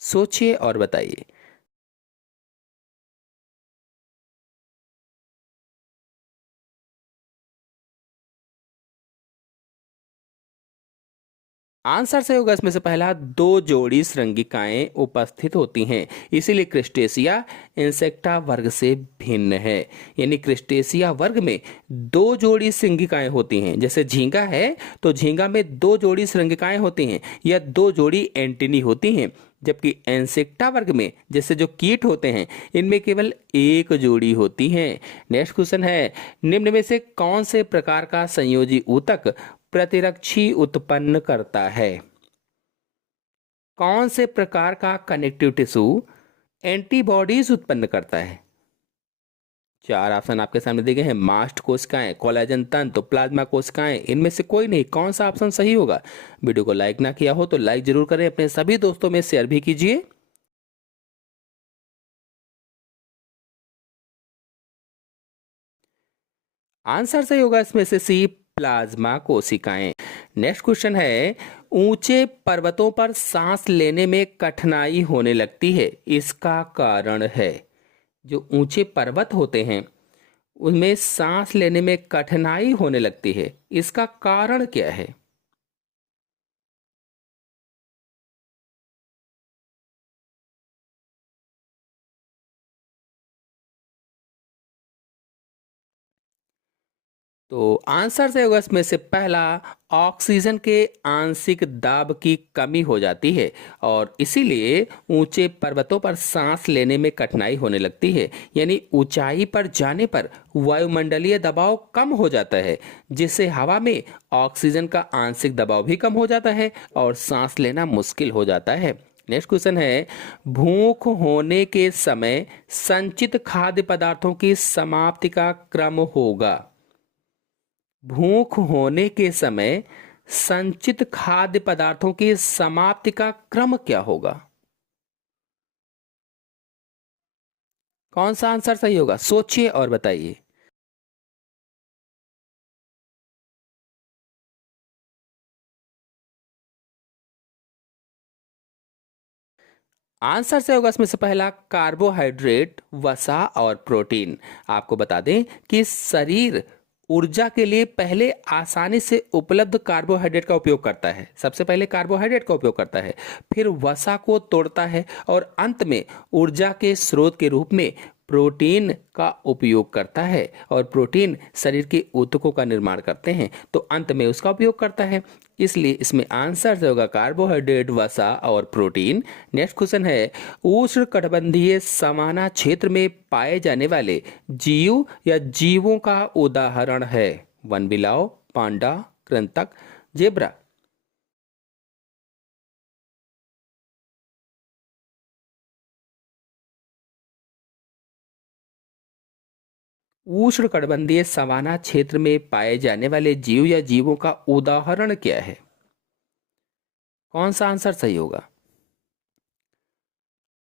सोचिए और बताइए। आंसर सही होगा इसमें से पहला, दो जोड़ी श्रृंगिकाएं उपस्थित होती हैं, इसीलिए क्रिस्टेशिया इंसेक्टा वर्ग से भिन्न है। यानी क्रिस्टेशिया वर्ग में दो जोड़ी श्रृंगिकाएं होती हैं। जैसे झींगा है तो झींगा में दो जोड़ी श्रृंगिकाएं होती हैं या दो जोड़ी एंटीनी होती हैं, जबकि इंसेक्टा वर्ग में जैसे जो कीट होते हैं इनमें केवल एक जोड़ी होती है। नेक्स्ट क्वेश्चन है, निम्न में से कौन से प्रकार का संयोजी ऊतक प्रतिरक्षी उत्पन्न करता है? कौन से प्रकार का कनेक्टिव टिश्यू एंटीबॉडीज उत्पन्न करता है? चार ऑप्शन आपके सामने दिए गए हैं। मास्ट कोशिकाएं, कोलेजन तंतु, प्लाज्मा कोशिकाएं, इनमें से कोई नहीं। कौन सा ऑप्शन सही होगा? वीडियो को लाइक ना किया हो तो लाइक जरूर करें, अपने सभी दोस्तों में शेयर भी कीजिए। आंसर सही होगा इसमें से सी, प्लाज्मा कोशिकाएं। नेक्स्ट क्वेश्चन है, ऊंचे पर्वतों पर सांस लेने में कठिनाई होने लगती है, इसका कारण है? जो ऊंचे पर्वत होते हैं उनमें सांस लेने में कठिनाई होने लगती है, इसका कारण क्या है? तो आंसर से होगा इसमें से पहला, ऑक्सीजन के आंशिक दाब की कमी हो जाती है और इसीलिए ऊंचे पर्वतों पर सांस लेने में कठिनाई होने लगती है। यानी ऊंचाई पर जाने पर वायुमंडलीय दबाव कम हो जाता है, जिससे हवा में ऑक्सीजन का आंशिक दबाव भी कम हो जाता है और सांस लेना मुश्किल हो जाता है। नेक्स्ट क्वेश्चन है, भूख होने के समय संचित खाद्य पदार्थों की समाप्ति का क्रम होगा। भूख होने के समय संचित खाद्य पदार्थों की समाप्ति का क्रम क्या होगा? कौन सा आंसर सही होगा? सोचिए और बताइए। आंसर से होगा इसमें से पहला, कार्बोहाइड्रेट, वसा और प्रोटीन। आपको बता दें कि शरीर ऊर्जा के लिए पहले आसानी से उपलब्ध कार्बोहाइड्रेट का उपयोग करता है। सबसे पहले कार्बोहाइड्रेट का उपयोग करता है, फिर वसा को तोड़ता है और अंत में ऊर्जा के स्रोत के रूप में प्रोटीन का उपयोग करता है। और प्रोटीन शरीर के ऊतकों का निर्माण करते हैं, तो अंत में उसका उपयोग करता है। इसलिए इसमें आंसर जो होगा कार्बोहाइड्रेट, वसा और प्रोटीन। नेक्स्ट क्वेश्चन है, उष्णकटिबंधीय सवाना क्षेत्र में पाए जाने वाले जीव या जीवों का उदाहरण है। वनबिलाव, पांडा, कृंतक, जेब्रा। उष्णकटिबंधीय सवाना क्षेत्र में पाए जाने वाले जीव या जीवों का उदाहरण क्या है? कौन सा आंसर सही होगा?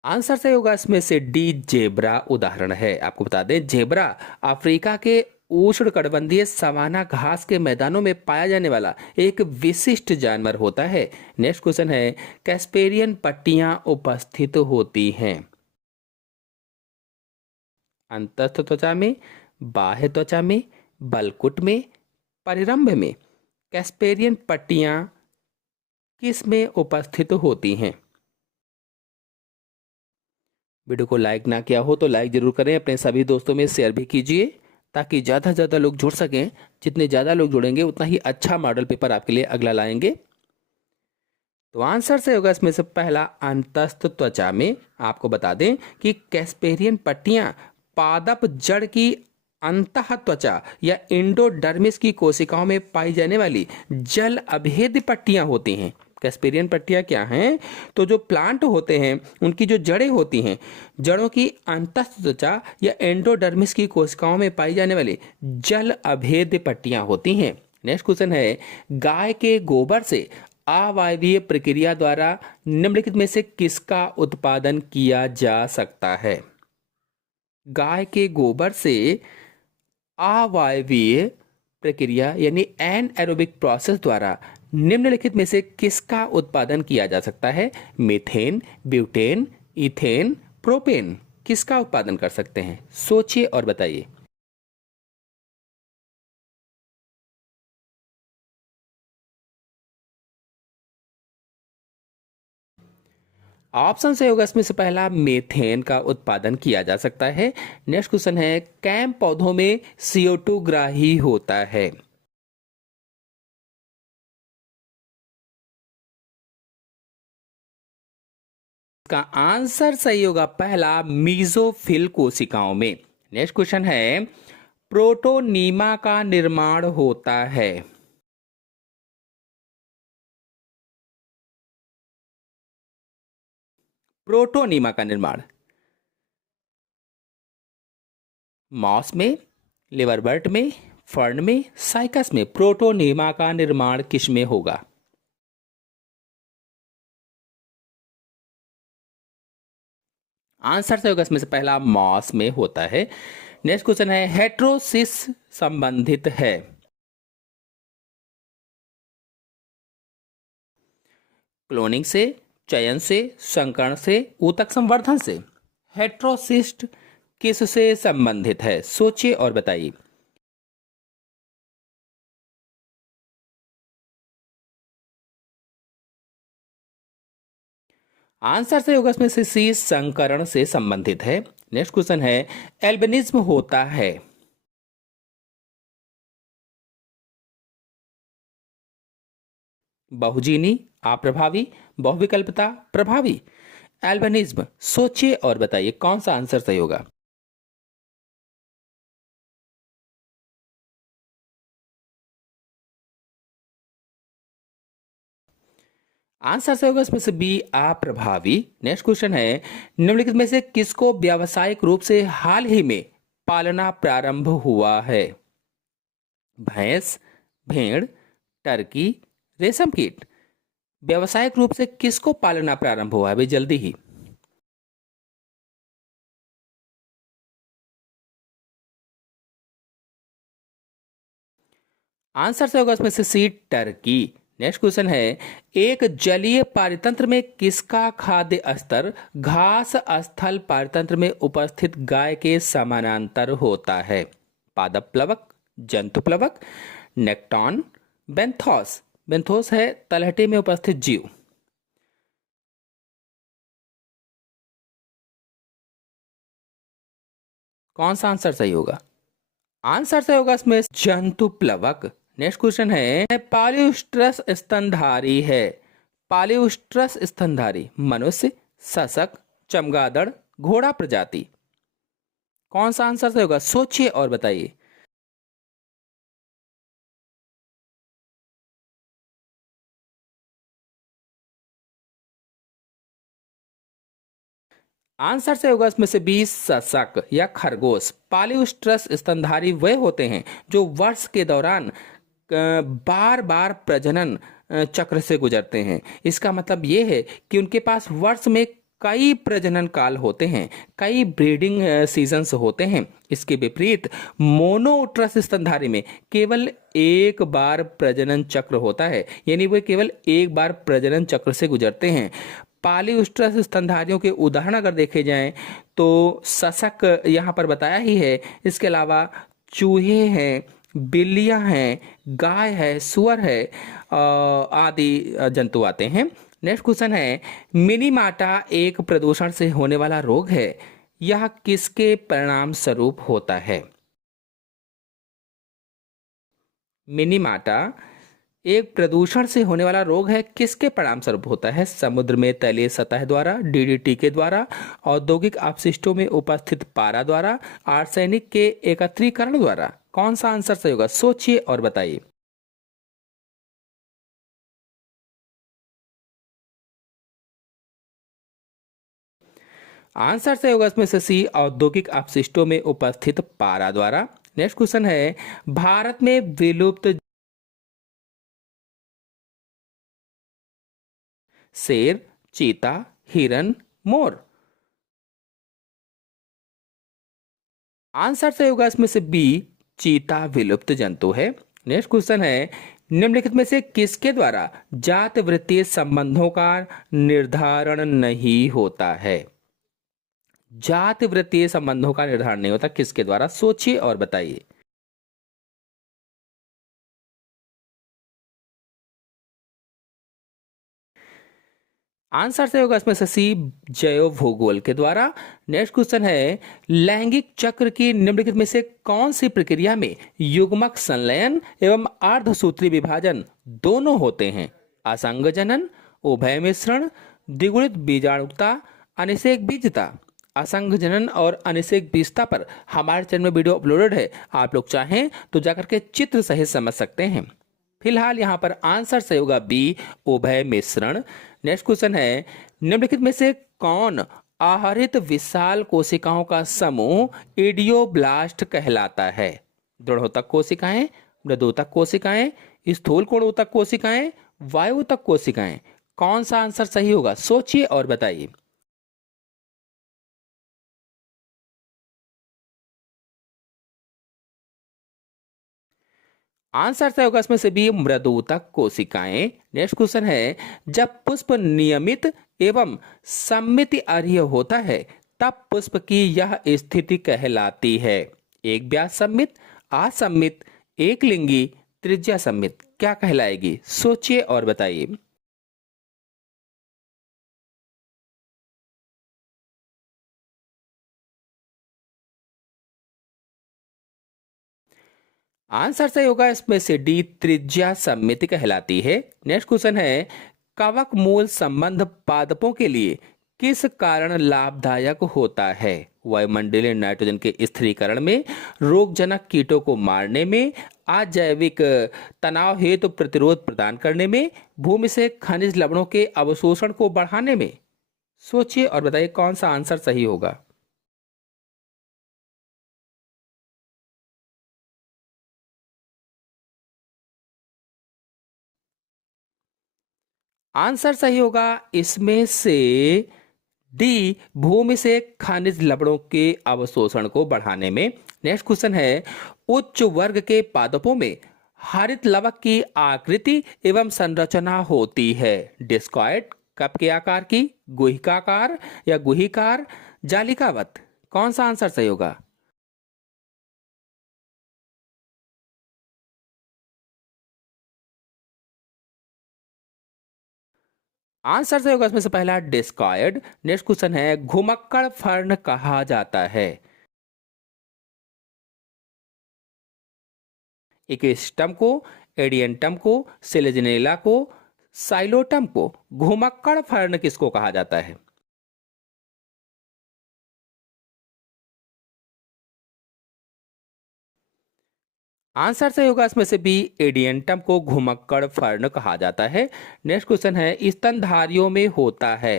आंसर सही होगा इसमें से डी, जेब्रा उदाहरण है। आपको बता दें, जेब्रा अफ्रीका के उष्णकटिबंधीय सवाना घास के मैदानों में पाया जाने वाला एक विशिष्ट जानवर होता है। नेक्स्ट क्वेश्चन है, कैस्पेरियन पट्टियां उपस्थित होती हैं अंतस्थ त्वचा में, बाह्य त्वचा में, बलकुट में, परिरंभ में। कैस्पेरियन पट्टियां किस में उपस्थित होती हैं? वीडियो को लाइक ना किया हो तो लाइक जरूर करें, अपने सभी दोस्तों में शेयर भी कीजिए ताकि ज़्यादा से ज़्यादा लोग जुड़ सकें। जितने ज़्यादा लोग जुड़ेंगे उतना ही अच्छा मॉडल पेपर आपके लिए अगला लाएंगे। तो आंसर से होगा इसमें से पहला, अंतस्थ त्वचा में। आपको बता दें कि कैस्पेरियन पट्टियां पादप जड़ की अंतः त्वचा या इंडोडर्मिस की कोशिकाओं में पाई जाने वाली जल अभेद्य पट्टियां होती हैं। कैस्पेरियन पट्टियां क्या हैं? तो जो प्लांट होते हैं उनकी जो जड़ें होती हैं, जड़ों की अंतस्थ त्वचा या एंडोडर्मिस की कोशिकाओं में पाई जाने वाली जल अभेद्य पट्टियां होती हैं। नेक्स्ट क्वेश्चन है, गाय के गोबर से अवायवीय प्रक्रिया द्वारा निम्नलिखित में से किसका उत्पादन किया जा सकता है? गाय के गोबर से अवायवीय प्रक्रिया यानी एनएरोबिक प्रोसेस द्वारा निम्नलिखित में से किसका उत्पादन किया जा सकता है? Methane, butane, ethane, propane. किसका उत्पादन कर सकते हैं? सोचिए और बताइए। ऑप्शन से होगा इसमें से पहला, मीथेन का उत्पादन किया जा सकता है। नेक्स्ट क्वेश्चन है, कैम पौधों में CO2 ग्राही होता है। इसका आंसर सही होगा पहला, मीजोफिल कोशिकाओं में। नेक्स्ट क्वेश्चन है, प्रोटोनीमा का निर्माण होता है। प्रोटोनीमा का निर्माण मॉस में, लिवरबर्ट में, फर्न में, साइकस में। प्रोटोनीमा का निर्माण किस में होगा? आंसर से होगा इसमें से पहला, मॉस में होता है। नेक्स्ट क्वेश्चन है, हेट्रोसिस संबंधित है। क्लोनिंग से, चयन से, संकरण से, ऊतक संवर्धन से। हेट्रोसिस्ट किससे संबंधित है? सोचिए और बताइए। आंसर से होगा इसमें से सी, संकरण से संबंधित है। नेक्स्ट क्वेश्चन है, एल्बिनिज्म होता है। बहुजीनी, अप्रभावी, बहुविकल्पता, प्रभावी, एल्बिनिज्म। सोचिए और बताइए कौन सा आंसर सही होगा। आंसर सही होगा इसमें से बी, अप्रभावी। नेक्स्ट क्वेश्चन है, निम्नलिखित में से किसको व्यावसायिक रूप से हाल ही में पालना प्रारंभ हुआ है? भैंस, भेड़, टर्की, रेशम कीट। व्यावसायिक रूप से किसको पालना प्रारंभ हुआ है भाई, जल्दी ही। आंसर से होगा इसमें से सी, टर्की। नेक्स्ट क्वेश्चन है, एक जलीय पारितंत्र में किसका खाद्य स्तर घास स्थल पारितंत्र में उपस्थित गाय के समानांतर होता है? पादप प्लवक, जंतु प्लवक, नेक्टॉन, बेंथोस। बेंथोस है तलहटी में उपस्थित जीव। कौन सा आंसर सही होगा? आंसर सही होगा इसमें जंतु प्लवक। नेक्स्ट क्वेश्चन है, पालियुस्ट्रस स्तनधारी है। पालियुस्ट्रस स्तनधारी मनुष्य, सशक, चमगादड़, घोड़ा प्रजाति। कौन सा आंसर सही होगा, सोचिए और बताइए। आंसर से होगा इसमें से 20, सशक या खरगोश। पालियुस्ट्रस स्तनधारी वे होते हैं जो वर्ष के दौरान बार बार प्रजनन चक्र से गुजरते हैं। इसका मतलब ये है कि उनके पास वर्ष में कई प्रजनन काल होते हैं, कई ब्रीडिंग सीजन्स होते हैं। इसके विपरीत मोनोउट्रस स्तनधारी में केवल एक बार प्रजनन चक्र होता है, यानी वे केवल एक बार प्रजनन चक्र से गुजरते हैं। पालीउस्ट्रस स्तनधारियों के उदाहरण अगर देखे जाएं तो सशक यहाँ पर बताया ही है। इसके अलावा चूहे हैं, बिल्लियां हैं, गाय है, सुअर है, आदि जंतु आते हैं। नेक्स्ट क्वेश्चन है, मिनीमाटा एक प्रदूषण से होने वाला रोग है, यह किसके परिणाम स्वरूप होता है? मिनीमाटा एक प्रदूषण से होने वाला रोग है, किसके परिणाम स्वरूप होता है? समुद्र में तैलीय सतह द्वारा, डीडीटी के द्वारा, औद्योगिक अपशिष्टों में उपस्थित पारा द्वारा, आर्सेनिक के एकत्रीकरण द्वारा। कौन सा आंसर सही होगा, सोचिए और बताइए। आंसर सही होगा इसमें से सी, औद्योगिक अपशिष्टों में उपस्थित पारा द्वारा। नेक्स्ट क्वेश्चन है, भारत में विलुप्त शेर, चीता, हिरन, मोर। आंसर सही होगा इसमें से बी, चीता विलुप्त जंतु है। नेक्स्ट क्वेश्चन है, निम्नलिखित में से किसके द्वारा जात वृत्तीय संबंधों का निर्धारण नहीं होता है? जात वृत्तीय संबंधों का निर्धारण नहीं होता, किसके द्वारा? सोचिए और बताइए। आंसर से होगा इसमें से सी, जैव भूगोल के द्वारा। नेक्स्ट क्वेश्चन है, लैंगिक चक्र की निम्नलिखित में से कौन सी प्रक्रिया में युग्मक संलयन एवं अर्धसूत्री विभाजन दोनों होते हैं? असंग जनन, उभय मिश्रण, द्विगुणित बीजाणुता, अनिषेक बीजता। असंग जनन और अनिषेक बीजता पर हमारे चैनल में वीडियो अपलोडेड है, आप लोग चाहें तो जाकर के चित्र सहित समझ सकते हैं। फिलहाल यहाँ पर आंसर सही होगा बी, उभय मिश्रण। नेक्स्ट क्वेश्चन है, निम्नलिखित में से कौन आहरित विशाल कोशिकाओं का समूह इडियोब्लास्ट कहलाता है? दृढ़ोतक कोशिकाएं, मृदुतक कोशिकाएं, स्थूल कोणोतक कोशिकाएं, वायुतक कोशिकाएं। कौन सा आंसर सही होगा, सोचिए और बताइए। आंसर सही होगा इसमें से भी, मृदुतक कोशिकाएं। नेक्स्ट क्वेश्चन है, जब पुष्प नियमित एवं सममित अर्घ्य होता है तब पुष्प की यह स्थिति कहलाती है? एक व्यास सममित, असममित, एक लिंगी, त्रिज्या सममित। क्या कहलाएगी, सोचिए और बताइए। आंसर सही होगा इसमें से डी, त्रिज्या सममिति कहलाती है। नेक्स्ट क्वेश्चन है, कवक मूल संबंध पादपों के लिए किस कारण लाभदायक होता है? वायुमंडलीय नाइट्रोजन के स्थिरीकरण में, रोगजनक कीटों को मारने में, अजैविक तनाव हेतु प्रतिरोध प्रदान करने में, भूमि से खनिज लवणों के अवशोषण को बढ़ाने में। सोचिए और बताइए कौन सा आंसर सही होगा। आंसर सही होगा इसमें से डी, भूमि से खनिज लवणों के अवशोषण को बढ़ाने में। नेक्स्ट क्वेश्चन है, उच्च वर्ग के पादपों में हरित लवक की आकृति एवं संरचना होती है। डिस्कॉइड, कप के आकार की, गुहिकाकार या गुहिकार, जालिकावत। कौन सा आंसर सही होगा? आंसर सही होगा इसमें से पहला, डिस्कॉइड। नेक्स्ट क्वेश्चन है, घुमक्कड़ फर्न कहा जाता है। इक्स्टम को, एडियंटम को, सेलेजिनेला को, साइलोटम को, घुमक्कड़ फर्न किसको कहा जाता है? आंसर सही होगा इसमें से बी, एडियंटम को घुमक्कड़ फर्न कहा जाता है। नेक्स्ट क्वेश्चन है, स्तनधारियों में होता है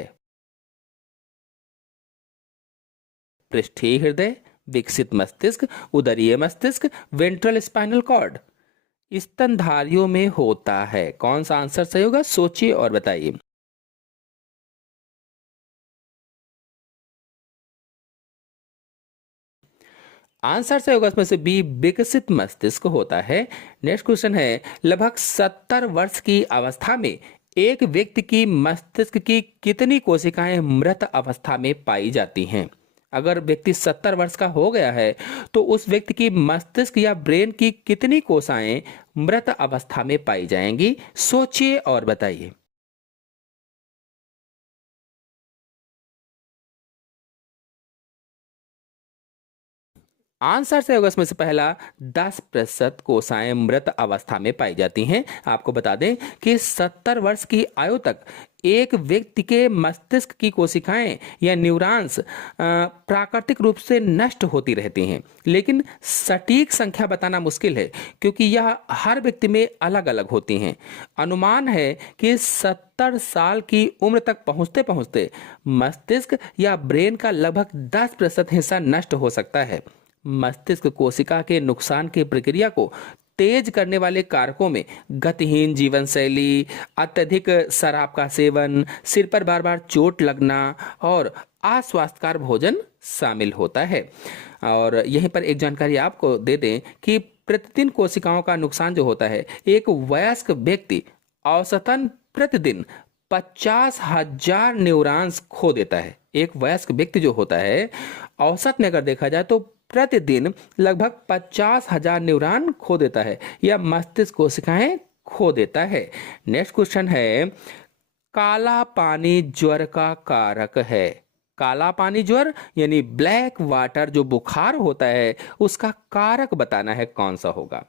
पृष्ठीय हृदय, विकसित मस्तिष्क, उदरीय मस्तिष्क, वेंट्रल स्पाइनल कॉर्ड। स्तनधारियों में होता है, कौन सा आंसर सही होगा? सोचिए और बताइए। आंसर सही होगा इसमें से बी, विकसित मस्तिष्क होता है। नेक्स्ट क्वेश्चन है, लगभग 70 वर्ष की अवस्था में एक व्यक्ति की मस्तिष्क की कितनी कोशिकाएं मृत अवस्था में पाई जाती हैं? अगर व्यक्ति 70 वर्ष का हो गया है तो उस व्यक्ति की मस्तिष्क या ब्रेन की कितनी कोशिकाएं मृत अवस्था में पाई जाएंगी? सोचिए और बताइए। आंसर से होगा इसमें से पहला, 10% कोशिकाएं मृत अवस्था में पाई जाती हैं। आपको बता दें कि 70 वर्ष की आयु तक एक व्यक्ति के मस्तिष्क की कोशिकाएं या न्यूरॉन्स प्राकृतिक रूप से नष्ट होती रहती हैं, लेकिन सटीक संख्या बताना मुश्किल है क्योंकि यह हर व्यक्ति में अलग अलग होती हैं। अनुमान है कि 70 साल की उम्र तक पहुंचते पहुंचते मस्तिष्क या ब्रेन का लगभग 10% हिस्सा नष्ट हो सकता है। मस्तिष्क कोशिका के नुकसान की प्रक्रिया को तेज करने वाले कारकों में गतिहीन जीवन शैली, अत्यधिक शराब का सेवन, सिर पर बार बार चोट लगना और अस्वास्थ्यकर भोजन शामिल होता है। और यहीं पर एक जानकारी आपको दे दें कि प्रतिदिन कोशिकाओं का नुकसान जो होता है, एक वयस्क व्यक्ति औसतन प्रतिदिन 50,000 न्यूरॉन्स खो देता है। एक वयस्क व्यक्ति जो होता है, औसत में अगर देखा जाए तो प्रतिदिन लगभग 50,000 न्यूरॉन खो देता है या मस्तिष्क कोशिकाएं खो देता है। नेक्स्ट क्वेश्चन है, काला पानी ज्वर का कारक है। काला पानी ज्वर यानी ब्लैक वाटर जो बुखार होता है, उसका कारक बताना है, कौन सा होगा?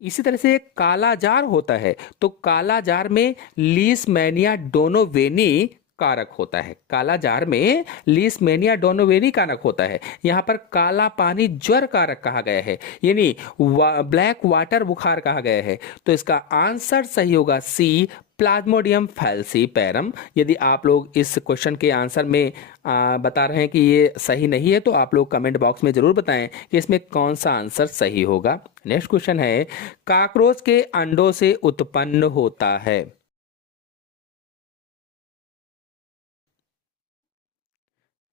इसी तरह से एक काला जार होता है, तो काला जार में लीशमैनिया डोनोवेनी कारक होता है। काला जार में लीशमैनिया डोनोवेनी कारक होता है। यहाँ पर काला पानी ज्वर कारक कहा गया है, यानी ब्लैक वाटर बुखार कहा गया है। तो इसका आंसर सही होगा सी, प्लाज्मोडियम फैल्सीपैरम। यदि आप लोग इस क्वेश्चन के आंसर में बता रहे हैं कि ये सही नहीं है, तो आप लोग कमेंट बॉक्स में जरूर बताएं कि इसमें कौन सा आंसर सही होगा। नेक्स्ट क्वेश्चन है, काकरोच के अंडों से उत्पन्न होता है।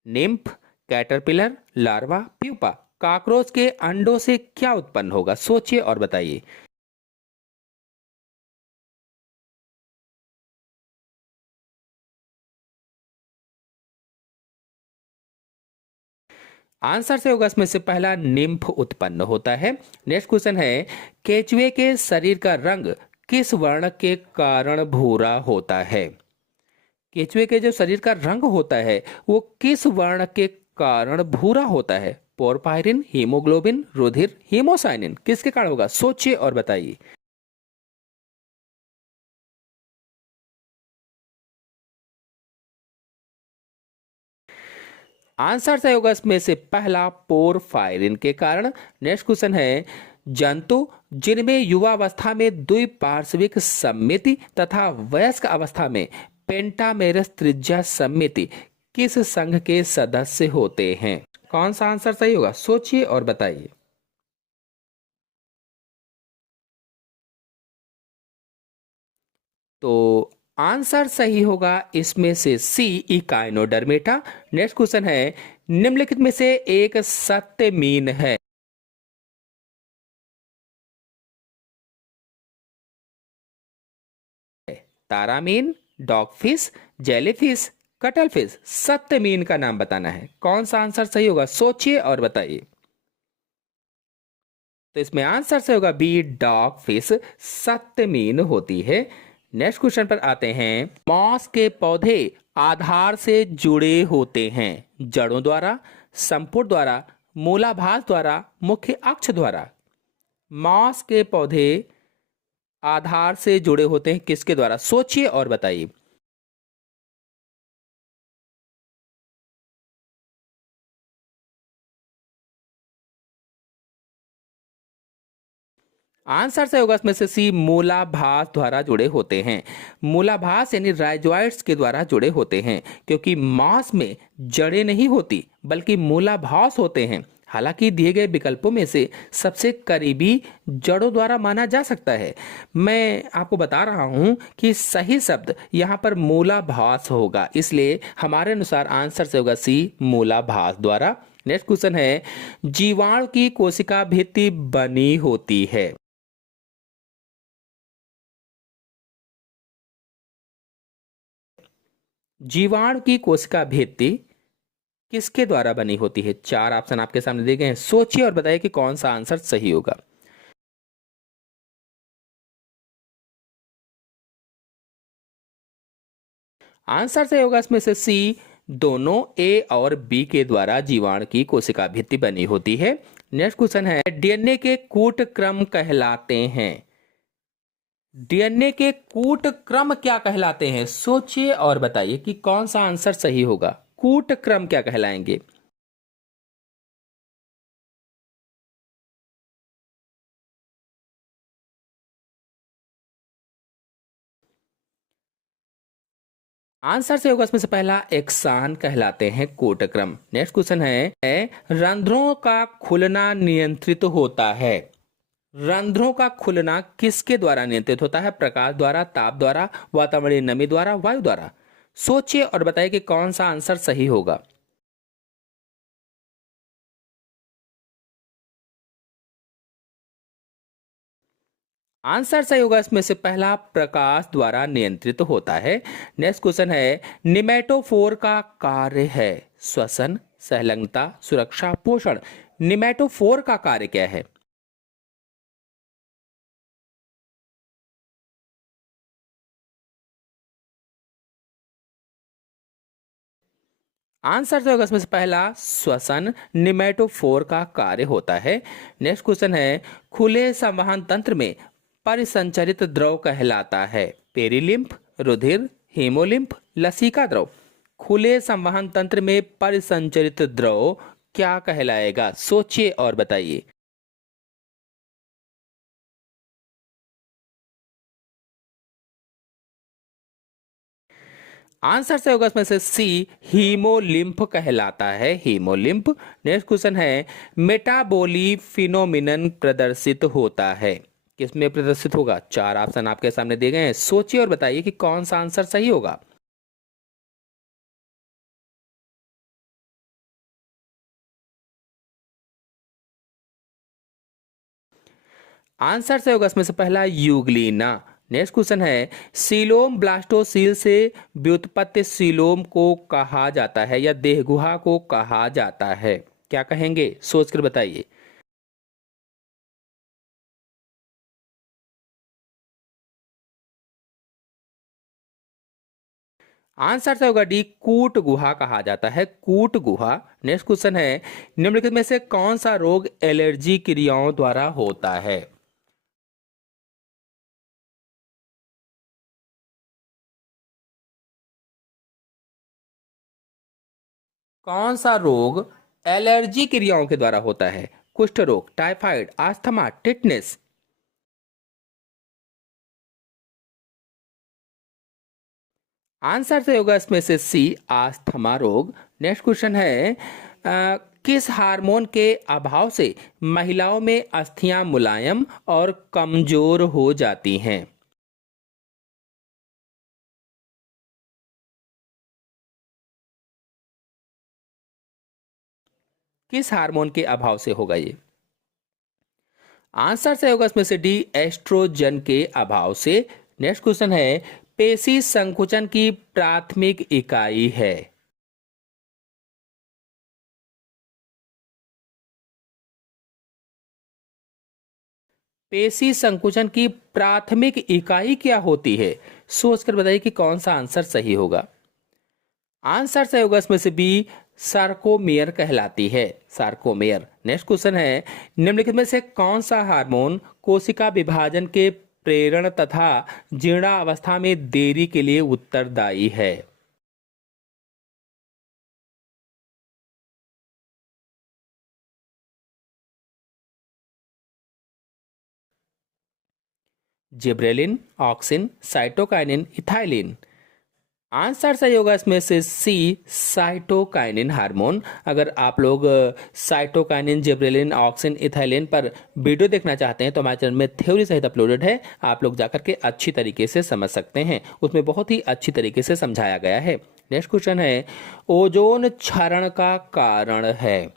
Nymph, caterpillar, larva, pupa. Cockroach के अंडों से क्या उत्पन्न होगा? सोचिए और बताइए। आंसर से होगा इसमें से पहला, निम्फ उत्पन्न होता है। नेक्स्ट क्वेश्चन है, केचुए के शरीर का रंग किस वर्ण के कारण भूरा होता है? केचुए के जो शरीर का रंग होता है वो किस वर्ण के कारण भूरा होता है? पोरपायरिन, हीमोग्लोबिन, रुधिर, हीमोसाइनिन, किसके कारण होगा? सोचिए और बताइए। आंसर सही होगा इसमें से पहला, पोरफायरिन के कारण। नेक्स्ट क्वेश्चन है, जंतु जिनमें युवावस्था में द्विपार्श्विक सममिति तथा वयस्क अवस्था में पेंटामेरस त्रिज्या सममिति किस संघ के सदस्य होते हैं? कौन सा आंसर सही होगा? सोचिए और बताइए। तो आंसर सही होगा इसमें से सी, इकाइनोडर्मेटा। नेक्स्ट क्वेश्चन है, निम्नलिखित में से एक सत्य मीन है? तारामीन, डॉगफिश, जेलीफिश, कटलफिश। सत्य मीन का नाम बताना है। कौन सा आंसर सही होगा? सोचिए और बताइए। तो इसमें आंसर सही होगा बी, डॉग फिश सत्य मीन होती है। नेक्स्ट क्वेश्चन पर आते हैं, मॉस के पौधे आधार से जुड़े होते हैं जड़ों द्वारा, संपुट द्वारा, मूलाभास द्वारा, मुख्य अक्ष द्वारा। मॉस के पौधे आधार से जुड़े होते हैं किसके द्वारा? सोचिए और बताइए। आंसर से होगा इसमें से सी, मूलाभास द्वारा जुड़े होते हैं। मूलाभास यानी राइजोइड्स के द्वारा जुड़े होते हैं, क्योंकि मांस में जड़ें नहीं होती बल्कि मूलाभास होते हैं। हालांकि दिए गए विकल्पों में से सबसे करीबी जड़ों द्वारा माना जा सकता है। मैं आपको बता रहा हूं कि सही शब्द यहां पर मूलाभास होगा, इसलिए हमारे अनुसार आंसर से होगा सी, मूलाभास द्वारा। नेक्स्ट क्वेश्चन है, जीवाणु की कोशिका भित्ति बनी होती है? जीवाणु की कोशिका भित्ति किसके द्वारा बनी होती है? चार ऑप्शन आपके सामने दिए गए हैं। सोचिए और बताइए कि कौन सा आंसर सही होगा। आंसर सही होगा इसमें से सी, दोनों ए और बी के द्वारा जीवाणु की कोशिका भित्ति बनी होती है। नेक्स्ट क्वेश्चन है, डीएनए के कूट क्रम कहलाते हैं? डीएनए के कूट क्रम क्या कहलाते हैं? सोचिए और बताइए कि कौन सा आंसर सही होगा। कूट क्रम क्या कहलाएंगे? आंसर से होगा इसमें से पहला, एक्सान कहलाते हैं कोटक्रम। नेक्स्ट क्वेश्चन है, रंध्रों का खुलना नियंत्रित होता है? रंध्रों का खुलना किसके द्वारा नियंत्रित होता है? प्रकाश द्वारा, ताप द्वारा, वातावरणीय नमी द्वारा, वायु द्वारा। सोचिए और बताइए कि कौन सा आंसर सही होगा। आंसर सही होगा इसमें से पहला, प्रकाश द्वारा नियंत्रित होता है। नेक्स्ट क्वेश्चन है, निमेटोफोर का कार्य है? श्वसन, संलग्नता, सुरक्षा, पोषण। निमेटोफोर का कार्य क्या है? आंसर जो होगा इसमें से पहला, श्वसन। निमेटोफोर का कार्य होता है। नेक्स्ट क्वेश्चन है, खुले संवहन तंत्र में परिसंचरित द्रव कहलाता है? पेरिलिम्फ, रुधिर, हेमोलिम्फ, लसीका द्रव। खुले संवहन तंत्र में परिसंचरित द्रव क्या कहलाएगा? सोचिए और बताइए। आंसर से होगा इसमें से सी, हीमोलिम्फ कहलाता है, हीमोलिम्फ। नेक्स्ट क्वेश्चन है, मेटाबोली फिनोमिनन प्रदर्शित होता है? किसमें प्रदर्शित होगा? चार ऑप्शन आपके सामने दिए गए हैं। सोचिए और बताइए कि कौन सा आंसर सही होगा। आंसर से होगा इसमें से पहला, यूग्लिना। नेक्स्ट क्वेश्चन है, सीलोम ब्लास्टोसील से व्युत्पत्ति सीलोम को कहा जाता है या देहगुहा को कहा जाता है? क्या कहेंगे? सोचकर बताइए। आंसर से होगा डी, कूट गुहा कहा जाता है, कूट गुहा। नेक्स्ट क्वेश्चन है, निम्नलिखित में से कौन सा रोग एलर्जी क्रियाओं द्वारा होता है? कौन सा रोग एलर्जी क्रियाओं के द्वारा होता है? कुष्ठ रोग, टाइफाइड, अस्थमा, टिटनेस। आंसर से होगा इसमें से सी, अस्थमा रोग। नेक्स्ट क्वेश्चन है, किस हार्मोन के अभाव से महिलाओं में अस्थियां मुलायम और कमजोर हो जाती हैं? किस हार्मोन के अभाव से होगा ये? आंसर से होगा इसमें से डी, एस्ट्रोजन के अभाव से। नेक्स्ट क्वेश्चन है, पेशी संकुचन की प्राथमिक इकाई है? पेशी संकुचन की प्राथमिक इकाई क्या होती है? सोचकर बताइए कि कौन सा आंसर सही होगा। आंसर सही होगा इसमें से बी, सार्कोमेयर कहलाती है, सार्कोमेयर। नेक्स्ट क्वेश्चन है, निम्नलिखित में से कौन सा हार्मोन कोशिका विभाजन के प्रेरण तथा जीर्णावस्था में देरी के लिए उत्तरदायी है? Gibberellin, auxin, cytokinin, ethylene. Answer सही होगा इसमें से सी, साइटोकाइनिन हार्मोन। अगर आप लोग साइटोकाइनिन, जिब्रेलिन, ऑक्सिन, इथाइलिन पर वीडियो देखना चाहते हैं तो हमारे चैनल में थ्योरी सहित अपलोडेड है, आप लोग जाकर के अच्छी तरीके से समझ सकते हैं, उसमें बहुत ही अच्छी तरीके से समझाया गया है। नेक्स्ट क्वेश्चन है, ओजोन क्षरण का कारण है?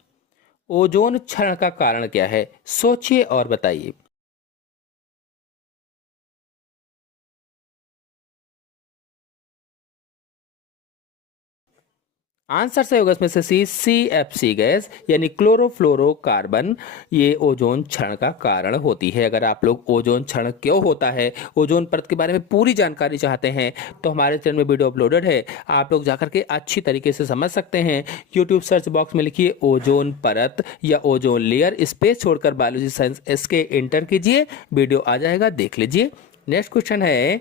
ओजोन क्षरण का कारण क्या है? सोचिए और बताइए। आंसर सही होगा इसमें से सी, CFC गैस यानी क्लोरोफ्लोरोकार्बन। ये ओजोन क्षरण का कारण होती है। अगर आप लोग ओजोन क्षरण क्यों होता है, ओजोन परत के बारे में पूरी जानकारी चाहते हैं तो हमारे चैनल में वीडियो अपलोडेड है, आप लोग जाकर के अच्छी तरीके से समझ सकते हैं। यूट्यूब सर्च बॉक्स में लिखिए ओजोन परत या ओजोन लेयर, स्पेस छोड़कर बायोलॉजी साइंस इसके इंटर कीजिए, वीडियो आ जाएगा, देख लीजिए। नेक्स्ट क्वेश्चन है,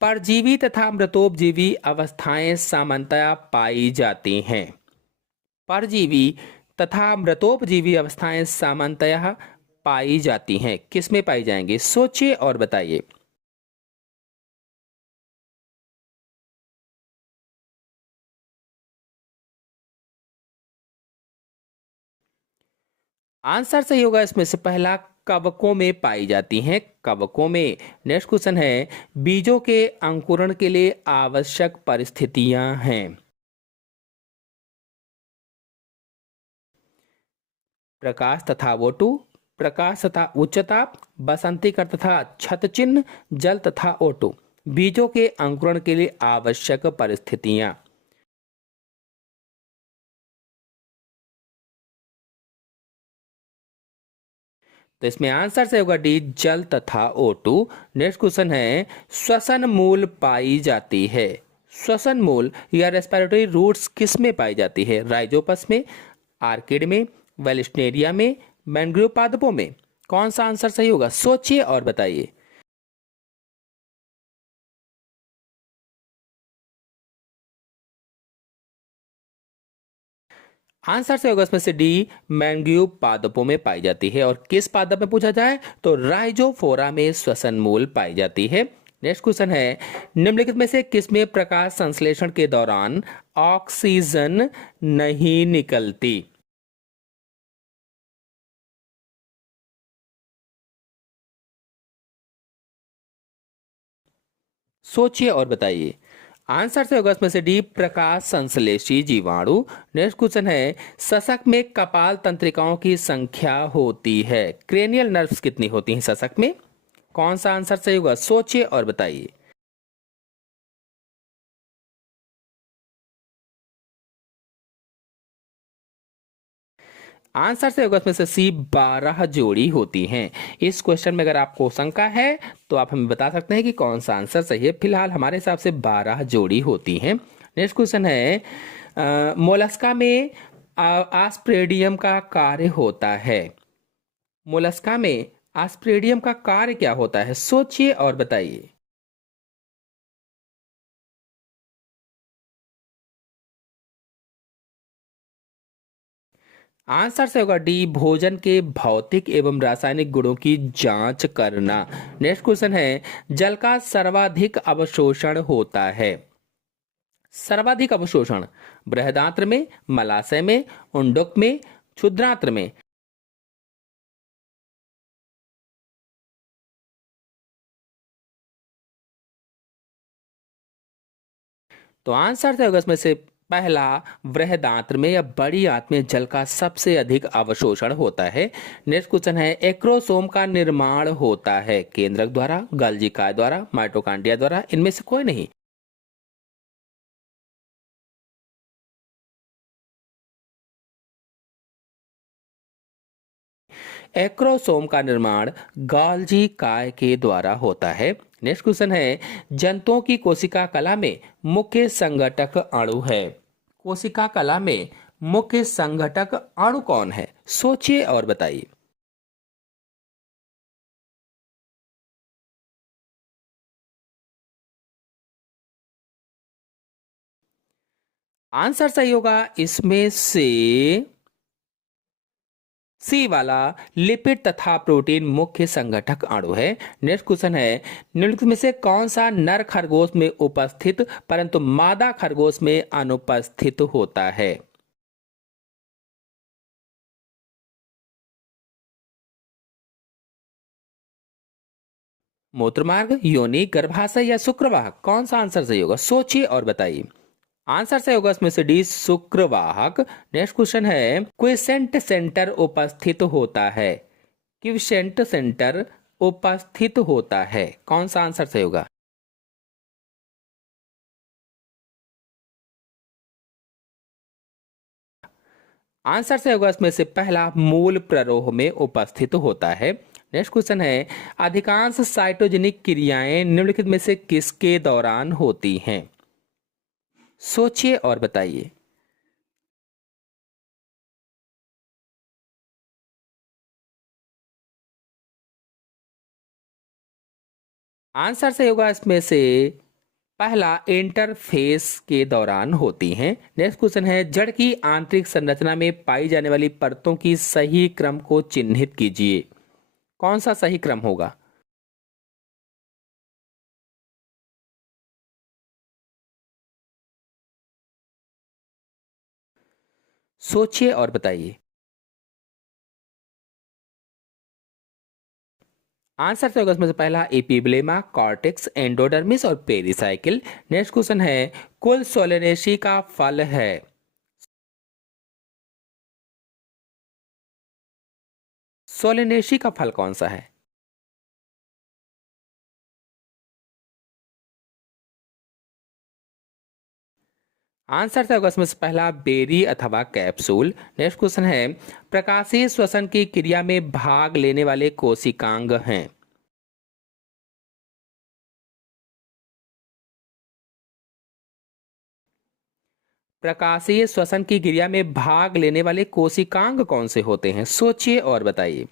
परजीवी तथा मृतोपजीवी अवस्थाएं सामान्यतया पाई जाती हैं? परजीवी तथा मृतोपजीवी अवस्थाएं सामान्यतया पाई जाती हैं, किसमें पाई जाएंगी? सोचिए और बताइए। आंसर सही होगा इसमें से पहला, कवकों में पाई जाती हैं, कवकों में। नेक्स्ट क्वेश्चन है, बीजों के अंकुरण के लिए आवश्यक परिस्थितियां हैं? प्रकाश तथा O2, प्रकाश तथा उच्च ताप, बसंतीकरण तथा छत चिन्ह, जल तथा O2। बीजों के अंकुरण के लिए आवश्यक परिस्थितियां। तो इसमें आंसर से होगा डी, जल तथा O2। नेक्स्ट क्वेश्चन है, श्वसन मूल पाई जाती है? श्वसन मूल या रेस्पिरेटरी रूट्स किस में पाई जाती है? राइजोपस में, आर्किड में, वेलिस्नेरिया में, मैंग्रोव पादपों में। कौन सा आंसर सही होगा? सोचिए और बताइए। आंसर से होगा इसमें से डी, मैंग्रोव पादपों में पाई जाती है। और किस पादप में पूछा जाए तो राइजोफोरा में श्वसन मूल पाई जाती है। नेक्स्ट क्वेश्चन है, निम्नलिखित में से किसमें प्रकाश संश्लेषण के दौरान ऑक्सीजन नहीं निकलती? सोचिए और बताइए। आंसर से होगा इसमें से डी, प्रकाश संश्लेषी जीवाणु। नेक्स्ट क्वेश्चन है, सशक में कपाल तंत्रिकाओं की संख्या होती है? क्रेनियल नर्व्स कितनी होती हैं सशक में? कौन सा आंसर सही होगा? सोचिए और बताइए। आंसर से होगा इसमें से सी, 12 जोड़ी होती हैं। इस क्वेश्चन में अगर आपको शंका है तो आप हमें बता सकते हैं कि कौन सा आंसर सही है। फिलहाल हमारे हिसाब से 12 जोड़ी होती हैं। नेक्स्ट क्वेश्चन है मोलस्का में आस्प्रेडियम का कार्य होता है। मोलस्का में आस्प्रेडियम का कार्य क्या होता है, सोचिए और बताइए। आंसर से होगा डी, भोजन के भौतिक एवं रासायनिक गुणों की जांच करना। नेक्स्ट क्वेश्चन है जल का सर्वाधिक अवशोषण होता है। सर्वाधिक अवशोषण बृहदांत्र में, मलाशय में, उंडक में, क्षुद्रांत्र में। तो आंसर से होगा इसमें से पहला, वृहदांत्र में या बड़ी आंत में जल का सबसे अधिक अवशोषण होता है। नेक्स्ट क्वेश्चन है एक्रोसोम का निर्माण होता है केंद्रक द्वारा, गोल्गी काय द्वारा, माइटोकॉन्ड्रिया द्वारा, इनमें से कोई नहीं। एक्रोसोम का निर्माण गोल्गी काय के द्वारा होता है। नेक्स्ट क्वेश्चन है जंतुओं की कोशिका कला में मुख्य संघटक अणु है। कोशिका कला में मुख्य संघटक अणु कौन है, सोचिए और बताइए। आंसर सही होगा इसमें से सी वाला, लिपिड तथा प्रोटीन मुख्य संगठक अणु है। नेक्स्ट क्वेश्चन है निम्नलिखित में से कौन सा नर खरगोश में उपस्थित परंतु मादा खरगोश में अनुपस्थित होता है। मूत्रमार्ग, योनि, गर्भाशय या शुक्रवाहक, कौन सा आंसर सही होगा, सोचिए और बताइए। आंसर सही होगा इसमें से डी, शुक्रवाहक। नेक्स्ट क्वेश्चन है क्विसेंट सेंटर उपस्थित होता है। क्विसेंट सेंटर उपस्थित होता है, कौन सा आंसर सही होगा। आंसर से होगा इसमें से पहला, मूल प्ररोह में उपस्थित होता है। नेक्स्ट क्वेश्चन है अधिकांश साइटोजेनिक क्रियाएं निम्नलिखित में से किसके दौरान होती हैं, सोचिए और बताइए। आंसर से होगा इसमें से पहला, इंटरफेस के दौरान होती हैं। नेक्स्ट क्वेश्चन है जड़ की आंतरिक संरचना में पाई जाने वाली परतों की सही क्रम को चिन्हित कीजिए, कौन सा सही क्रम होगा। सोचिए और बताइए। आंसर से होगा इसमें से पहला, एपिब्लेमा, कॉर्टेक्स, एंडोडर्मिस और पेरिसाइकिल। नेक्स्ट क्वेश्चन है कुल सोलेनेसी का फल है। सोलेनेसी का फल कौन सा है। आंसर से होगा इसमें से पहला, बेरी अथवा कैप्सूल। नेक्स्ट क्वेश्चन है प्रकाशीय श्वसन की क्रिया में भाग लेने वाले कोशिकांग हैं। प्रकाशीय श्वसन की क्रिया में भाग लेने वाले कोशिकांग कौन से होते हैं, सोचिए और बताइए।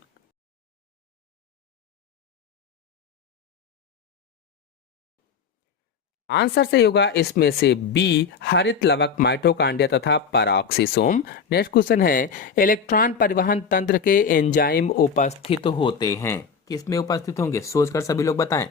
आंसर से होगा इसमें से बी, हरित लवक, माइटोकांड्रिया तथा पैराक्सीसोम। नेक्स्ट क्वेश्चन है इलेक्ट्रॉन परिवहन तंत्र के एंजाइम उपस्थित होते हैं, किसमें उपस्थित होंगे, सोचकर सभी लोग बताएं।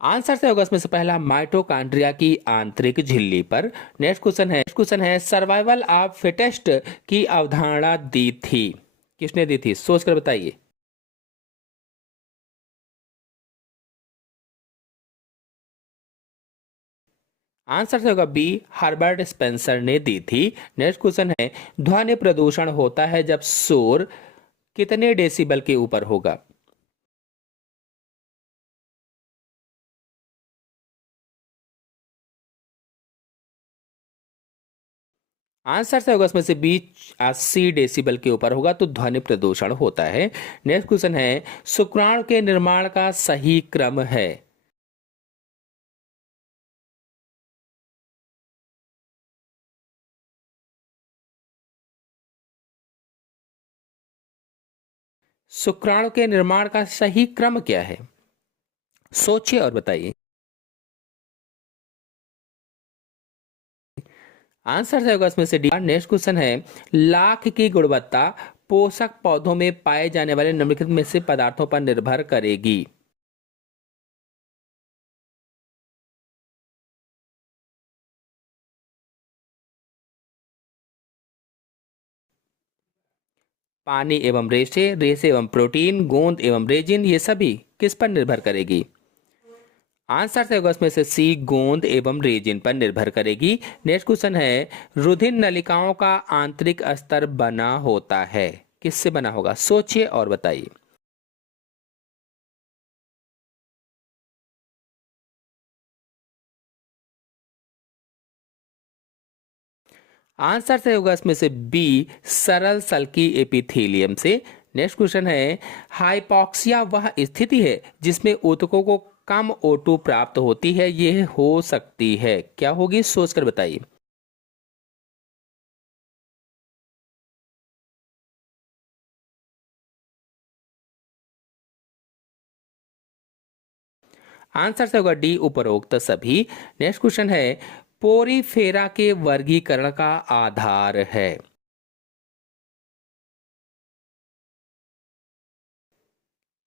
आंसर से होगा इसमें से पहला, माइटोकांड्रिया की आंतरिक झिल्ली पर। नेक्स्ट क्वेश्चन है सर्वाइवल ऑफ फिटेस्ट की अवधारणा दी थी, किसने दी थी, सोचकर बताइए। आंसर से होगा बी, हर्बर्ट स्पेंसर ने दी थी। नेक्स्ट क्वेश्चन है ध्वनि प्रदूषण होता है जब शोर कितने डेसिबल के ऊपर होगा। आंसर से होगा इसमें से बी 80 डेसिबल के ऊपर होगा तो ध्वनि प्रदूषण होता है। नेक्स्ट क्वेश्चन है, शुक्राणु के निर्माण का सही क्रम है। शुक्राणु के निर्माण का सही क्रम क्या है? सोचिए और बताइए। आंसर से होगा इसमें से डी। नेक्स्ट क्वेश्चन है, लाख की गुणवत्ता पोषक पौधों में पाए जाने वाले निम्नलिखित में से पदार्थों पर निर्भर करेगी। पानी एवं रेशे, रेशे एवं प्रोटीन, गोंद एवं रेजिन, ये सभी किस पर निर्भर करेगी? आंसर से होगा इसमें से सी, गोंद एवं रेजिन पर निर्भर करेगी। नेक्स्ट क्वेश्चन है, रुधिर नलिकाओं का आंतरिक स्तर बना होता है, किससे बना होगा? सोचिए और बताइए। आंसर से होगा इसमें से बी, सरल सल्की एपिथेलियम से। नेक्स्ट क्वेश्चन है, हाइपॉक्सिया वह स्थिति है जिसमें ऊतकों को कम O2 प्राप्त होती है, यह हो सकती है, क्या होगी? सोचकर बताइए। आंसर से होगा डी, उपरोक्त सभी। नेक्स्ट क्वेश्चन है, पोरीफेरा के वर्गीकरण का आधार है।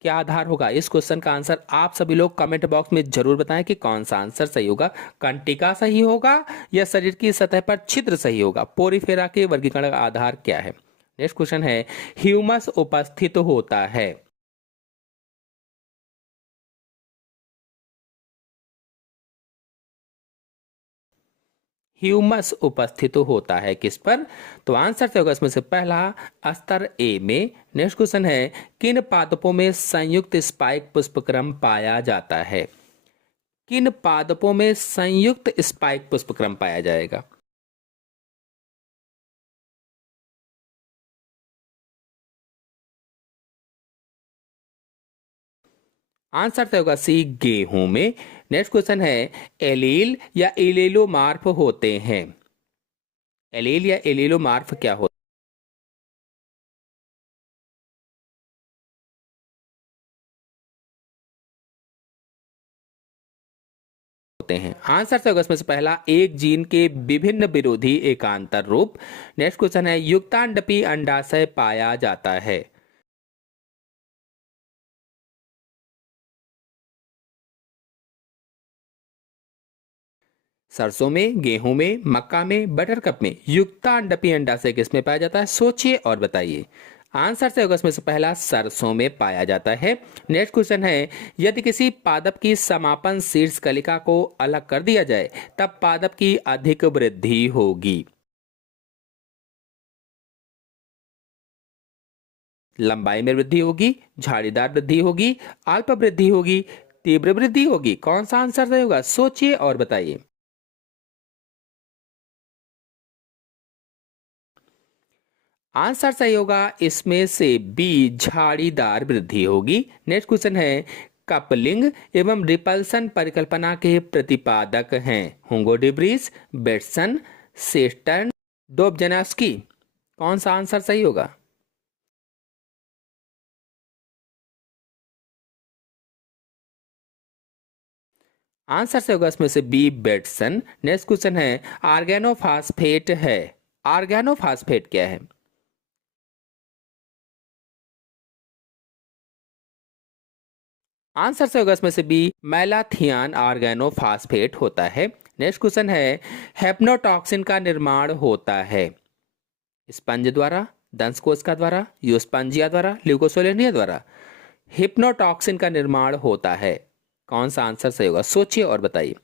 क्या आधार होगा? इस क्वेश्चन का आंसर आप सभी लोग कमेंट बॉक्स में जरूर बताएं कि कौन सा आंसर सही होगा। कंटिका सही होगा या शरीर की सतह पर छिद्र सही होगा? पोरीफेरा के वर्गीकरण का आधार क्या है? नेक्स्ट क्वेश्चन है, ह्यूमस उपस्थित होता है। ह्यूमस उपस्थित होता है किस पर? तो आंसर से होगा इसमें से पहला, स्तर ए में। नेक्स्ट क्वेश्चन है, किन पादपों में संयुक्त स्पाइक पुष्पक्रम पाया जाता है? किन पादपों में संयुक्त स्पाइक पुष्पक्रम पाया जाएगा? आंसर से होगा सी, गेहूं में। नेक्स्ट क्वेश्चन है, एलील या एलेलोमार्फ होते हैं। एलील या एलेलोमार्फ क्या होते हैं? आंसर से होगा इसमें से पहला, एक जीन के विभिन्न विरोधी एकांतर रूप। नेक्स्ट क्वेश्चन है, युक्तांडपी अंडाशय पाया जाता है। सरसों में, गेहूं में, मक्का में, बटरकप में युक्तांडपी अंडाशय किसमें पाया जाता है? सोचिए और बताइए। आंसर से होगा इसमें से पहला, सरसों में पाया जाता है। नेक्स्ट क्वेश्चन है, यदि किसी पादप की समापन शीर्ष कलिका को अलग कर दिया जाए तब पादप की अधिक वृद्धि होगी। लंबाई में वृद्धि होगी, झाड़ीदार वृद्धि होगी, अल्प वृद्धि होगी, तीव्र वृद्धि होगी? कौन सा आंसर सही होगा? सोचिए और बताइए। आंसर सही होगा इसमें से बी, झाड़ीदार वृद्धि होगी। नेक्स्ट क्वेश्चन है, कपलिंग एवं रिपल्सन परिकल्पना के प्रतिपादक हैं हुगो de Vries, बेटसन, सेस्टर्न, दोब्जानेव्स्की? कौन सा आंसर सही होगा? आंसर से होगा इसमें से बी, बेटसन। नेक्स्ट क्वेश्चन है, आर्गेनोफास्फेट है। आर्गेनोफास्फेट क्या है? आंसर से होगा इसमें से बी, मैलाथियान आर्गेनोफास्फेट होता है। नेक्स्ट क्वेश्चन है, हेप्नोटॉक्सिन का निर्माण होता है स्पंज द्वारा, दंशकोशिका द्वारा, यूस्पंजिया द्वारा, ल्यूकोसोलेनिया द्वारा? हिप्नोटॉक्सिन का निर्माण होता है, कौन सा आंसर सही होगा? सोचिए और बताइए।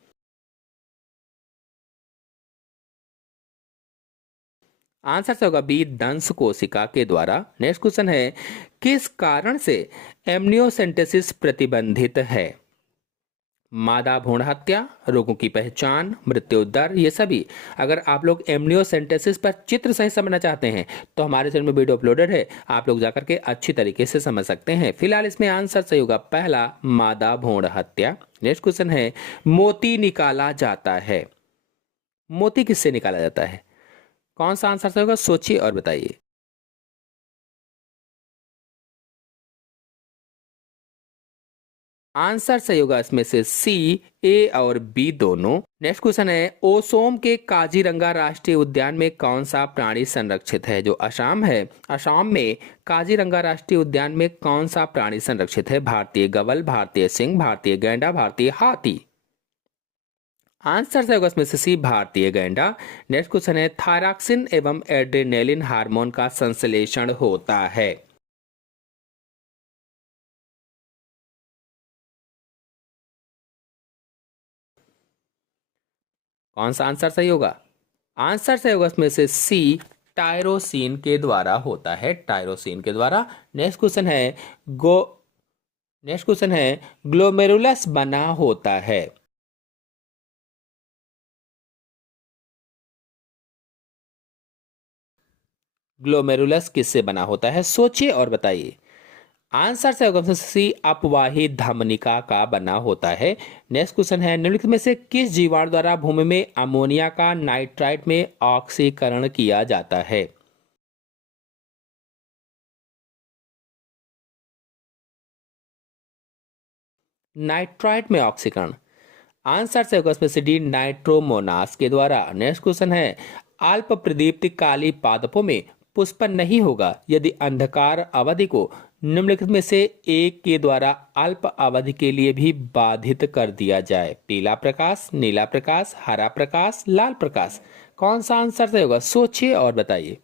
आंसर से होगा बी, दंश कोशिका के द्वारा। नेक्स्ट क्वेश्चन है, किस कारण से एमनियोसेंटेसिस प्रतिबंधित है? मादा भ्रूण हत्या, रोगों की पहचान, मृत्यु दर, ये सभी। अगर आप लोग एमनियोसेंटेसिस पर चित्र सहित समझना चाहते हैं तो हमारे चैनल में वीडियो अपलोडेड है, आप लोग जाकर के अच्छी तरीके से समझ सकते हैं। फिलहाल इसमें आंसर सही होगा पहला, मादा भ्रूण हत्या। नेक्स्ट क्वेश्चन है, मोती निकाला जाता है। मोती किससे निकाला जाता है? कौन सा आंसर सही होगा, सोचिए और बताइए। आंसर सही होगा इसमें से सी, ए और बी दोनों। नेक्स्ट क्वेश्चन है, ओसोम के काजीरंगा राष्ट्रीय उद्यान में कौन सा प्राणी संरक्षित है? जो असम है, असम में काजीरंगा राष्ट्रीय उद्यान में कौन सा प्राणी संरक्षित है? भारतीय गवल, भारतीय सिंह, भारतीय गैंडा, भारतीय हाथी। आंसर सही होगा इसमें से सी, भारतीय गैंडा। नेक्स्ट क्वेश्चन है, थायरॉक्सिन एवं एड्रेनालिन हार्मोन का संश्लेषण होता है। कौन सा आंसर सही होगा? आंसर सही होगा इसमें से सी, टायरोसिन के द्वारा होता है, टायरोसिन के द्वारा। नेक्स्ट क्वेश्चन है, गो नेक्स्ट क्वेश्चन है, ग्लोमेरुलस बना होता है। ग्लोमेरुलस किससे बना होता है? सोचिए और बताइए। आंसर से होगा सी, अपवाही धमनिका का बना होता है। नेक्स्ट क्वेश्चन है, निम्नलिखित में से किस जीवाणु द्वारा भूमि में अमोनिया का नाइट्राइट में ऑक्सीकरण किया जाता है? नाइट्राइट में ऑक्सीकरण। आंसर से होगा इसमें से डी, नाइट्रोमोनास के द्वारा। नेक्स्ट क्वेश्चन है, अल्प प्रदीप्त काली पादपों में पुष्पन नहीं होगा यदि अंधकार अवधि को निम्नलिखित में से एक के द्वारा अल्प अवधि के लिए भी बाधित कर दिया जाए? पीला प्रकाश, नीला प्रकाश, हरा प्रकाश, लाल प्रकाश। कौन सा आंसर सही होगा, सोचिए और बताइए।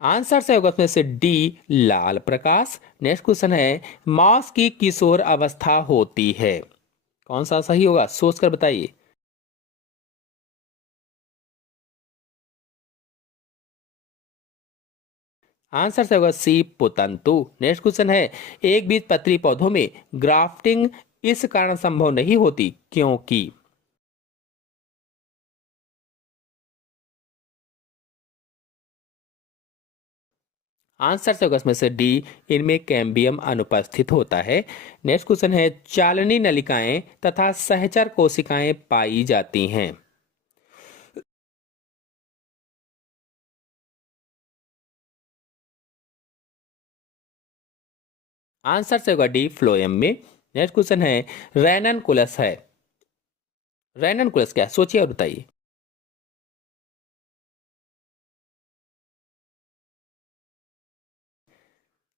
आंसर से होगा उसमें से डी, लाल प्रकाश। नेक्स्ट क्वेश्चन है, मॉस की किशोर अवस्था होती है। कौन सा सही होगा, सोचकर बताइए। आंसर से होगा सी, पुतंतु। नेक्स्ट क्वेश्चन है, एक बीज पत्री पौधों में ग्राफ्टिंग इस कारण संभव नहीं होती क्योंकि? आंसर से होगा इसमें से डी, इनमें कैम्बियम अनुपस्थित होता है। नेक्स्ट क्वेश्चन है, चालनी नलिकाएं तथा सहचर कोशिकाएं पाई जाती हैं। आंसर से होगा डी, फ्लोएम में। नेक्स्ट क्वेश्चन है, रैननकुलस है, रैननकुलस क्या है? सोचिए और बताइए।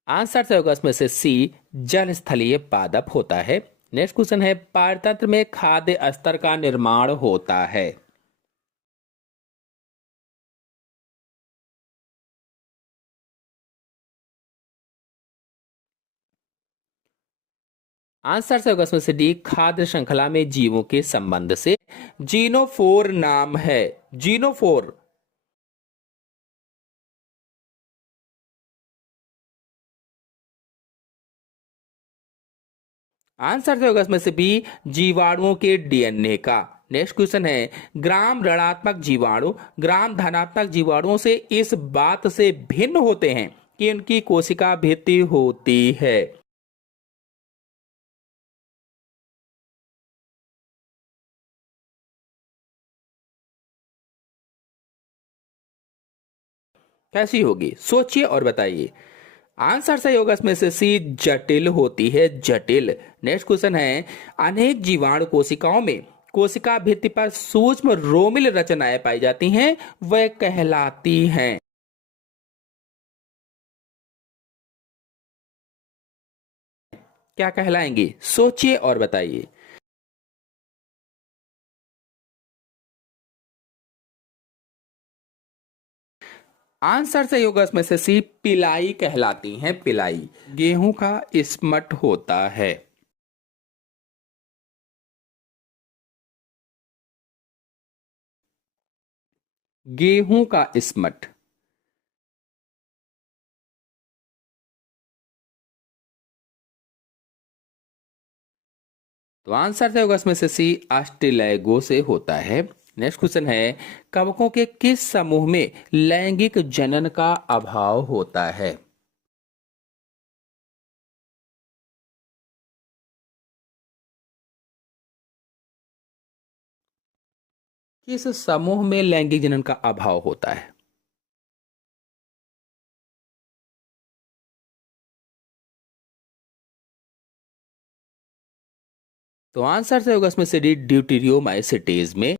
आंसर से होगा इसमें से सी, जल स्थलीय पादप होता है। नेक्स्ट क्वेश्चन है, पारतंत्र में खाद्य स्तर का निर्माण होता है। आंसर से होगा इसमें से डी, खाद्य श्रृंखला में जीवों के संबंध से। जीनोफोर नाम है, जीनोफोर। आंसर से होगा इसमें से बी, जीवाणुओं के डीएनए का। नेक्स्ट क्वेश्चन है, ग्राम ऋणात्मक जीवाणु ग्राम धनात्मक जीवाणुओं से इस बात से भिन्न होते हैं कि उनकी कोशिका भित्ति होती है। कैसी होगी, सोचिए और बताइए। आंसर सही होगा इसमें से सी, जटिल होती है, जटिल। नेक्स्ट क्वेश्चन है, अनेक जीवाणु कोशिकाओं में कोशिका भित्ति पर सूक्ष्म रोमिल रचनाएं पाई जाती हैं, वह कहलाती हैं? क्या कहलाएंगी, सोचिए और बताइए। आंसर सही होगा इसमें से सी, पिलाई कहलाती हैं, पिलाई। गेहूं का स्मट होता है। गेहूं का स्मट। तो आंसर तो होगा इसमें से सी, अस्टिलैगो से होता है। नेक्स्ट क्वेश्चन है, कवकों के किस समूह में लैंगिक जनन का अभाव होता है? किस समूह में लैंगिक जनन का अभाव होता है? तो आंसर से होगा इसमें से डी, ड्यूटेरियोमाइसिटीज में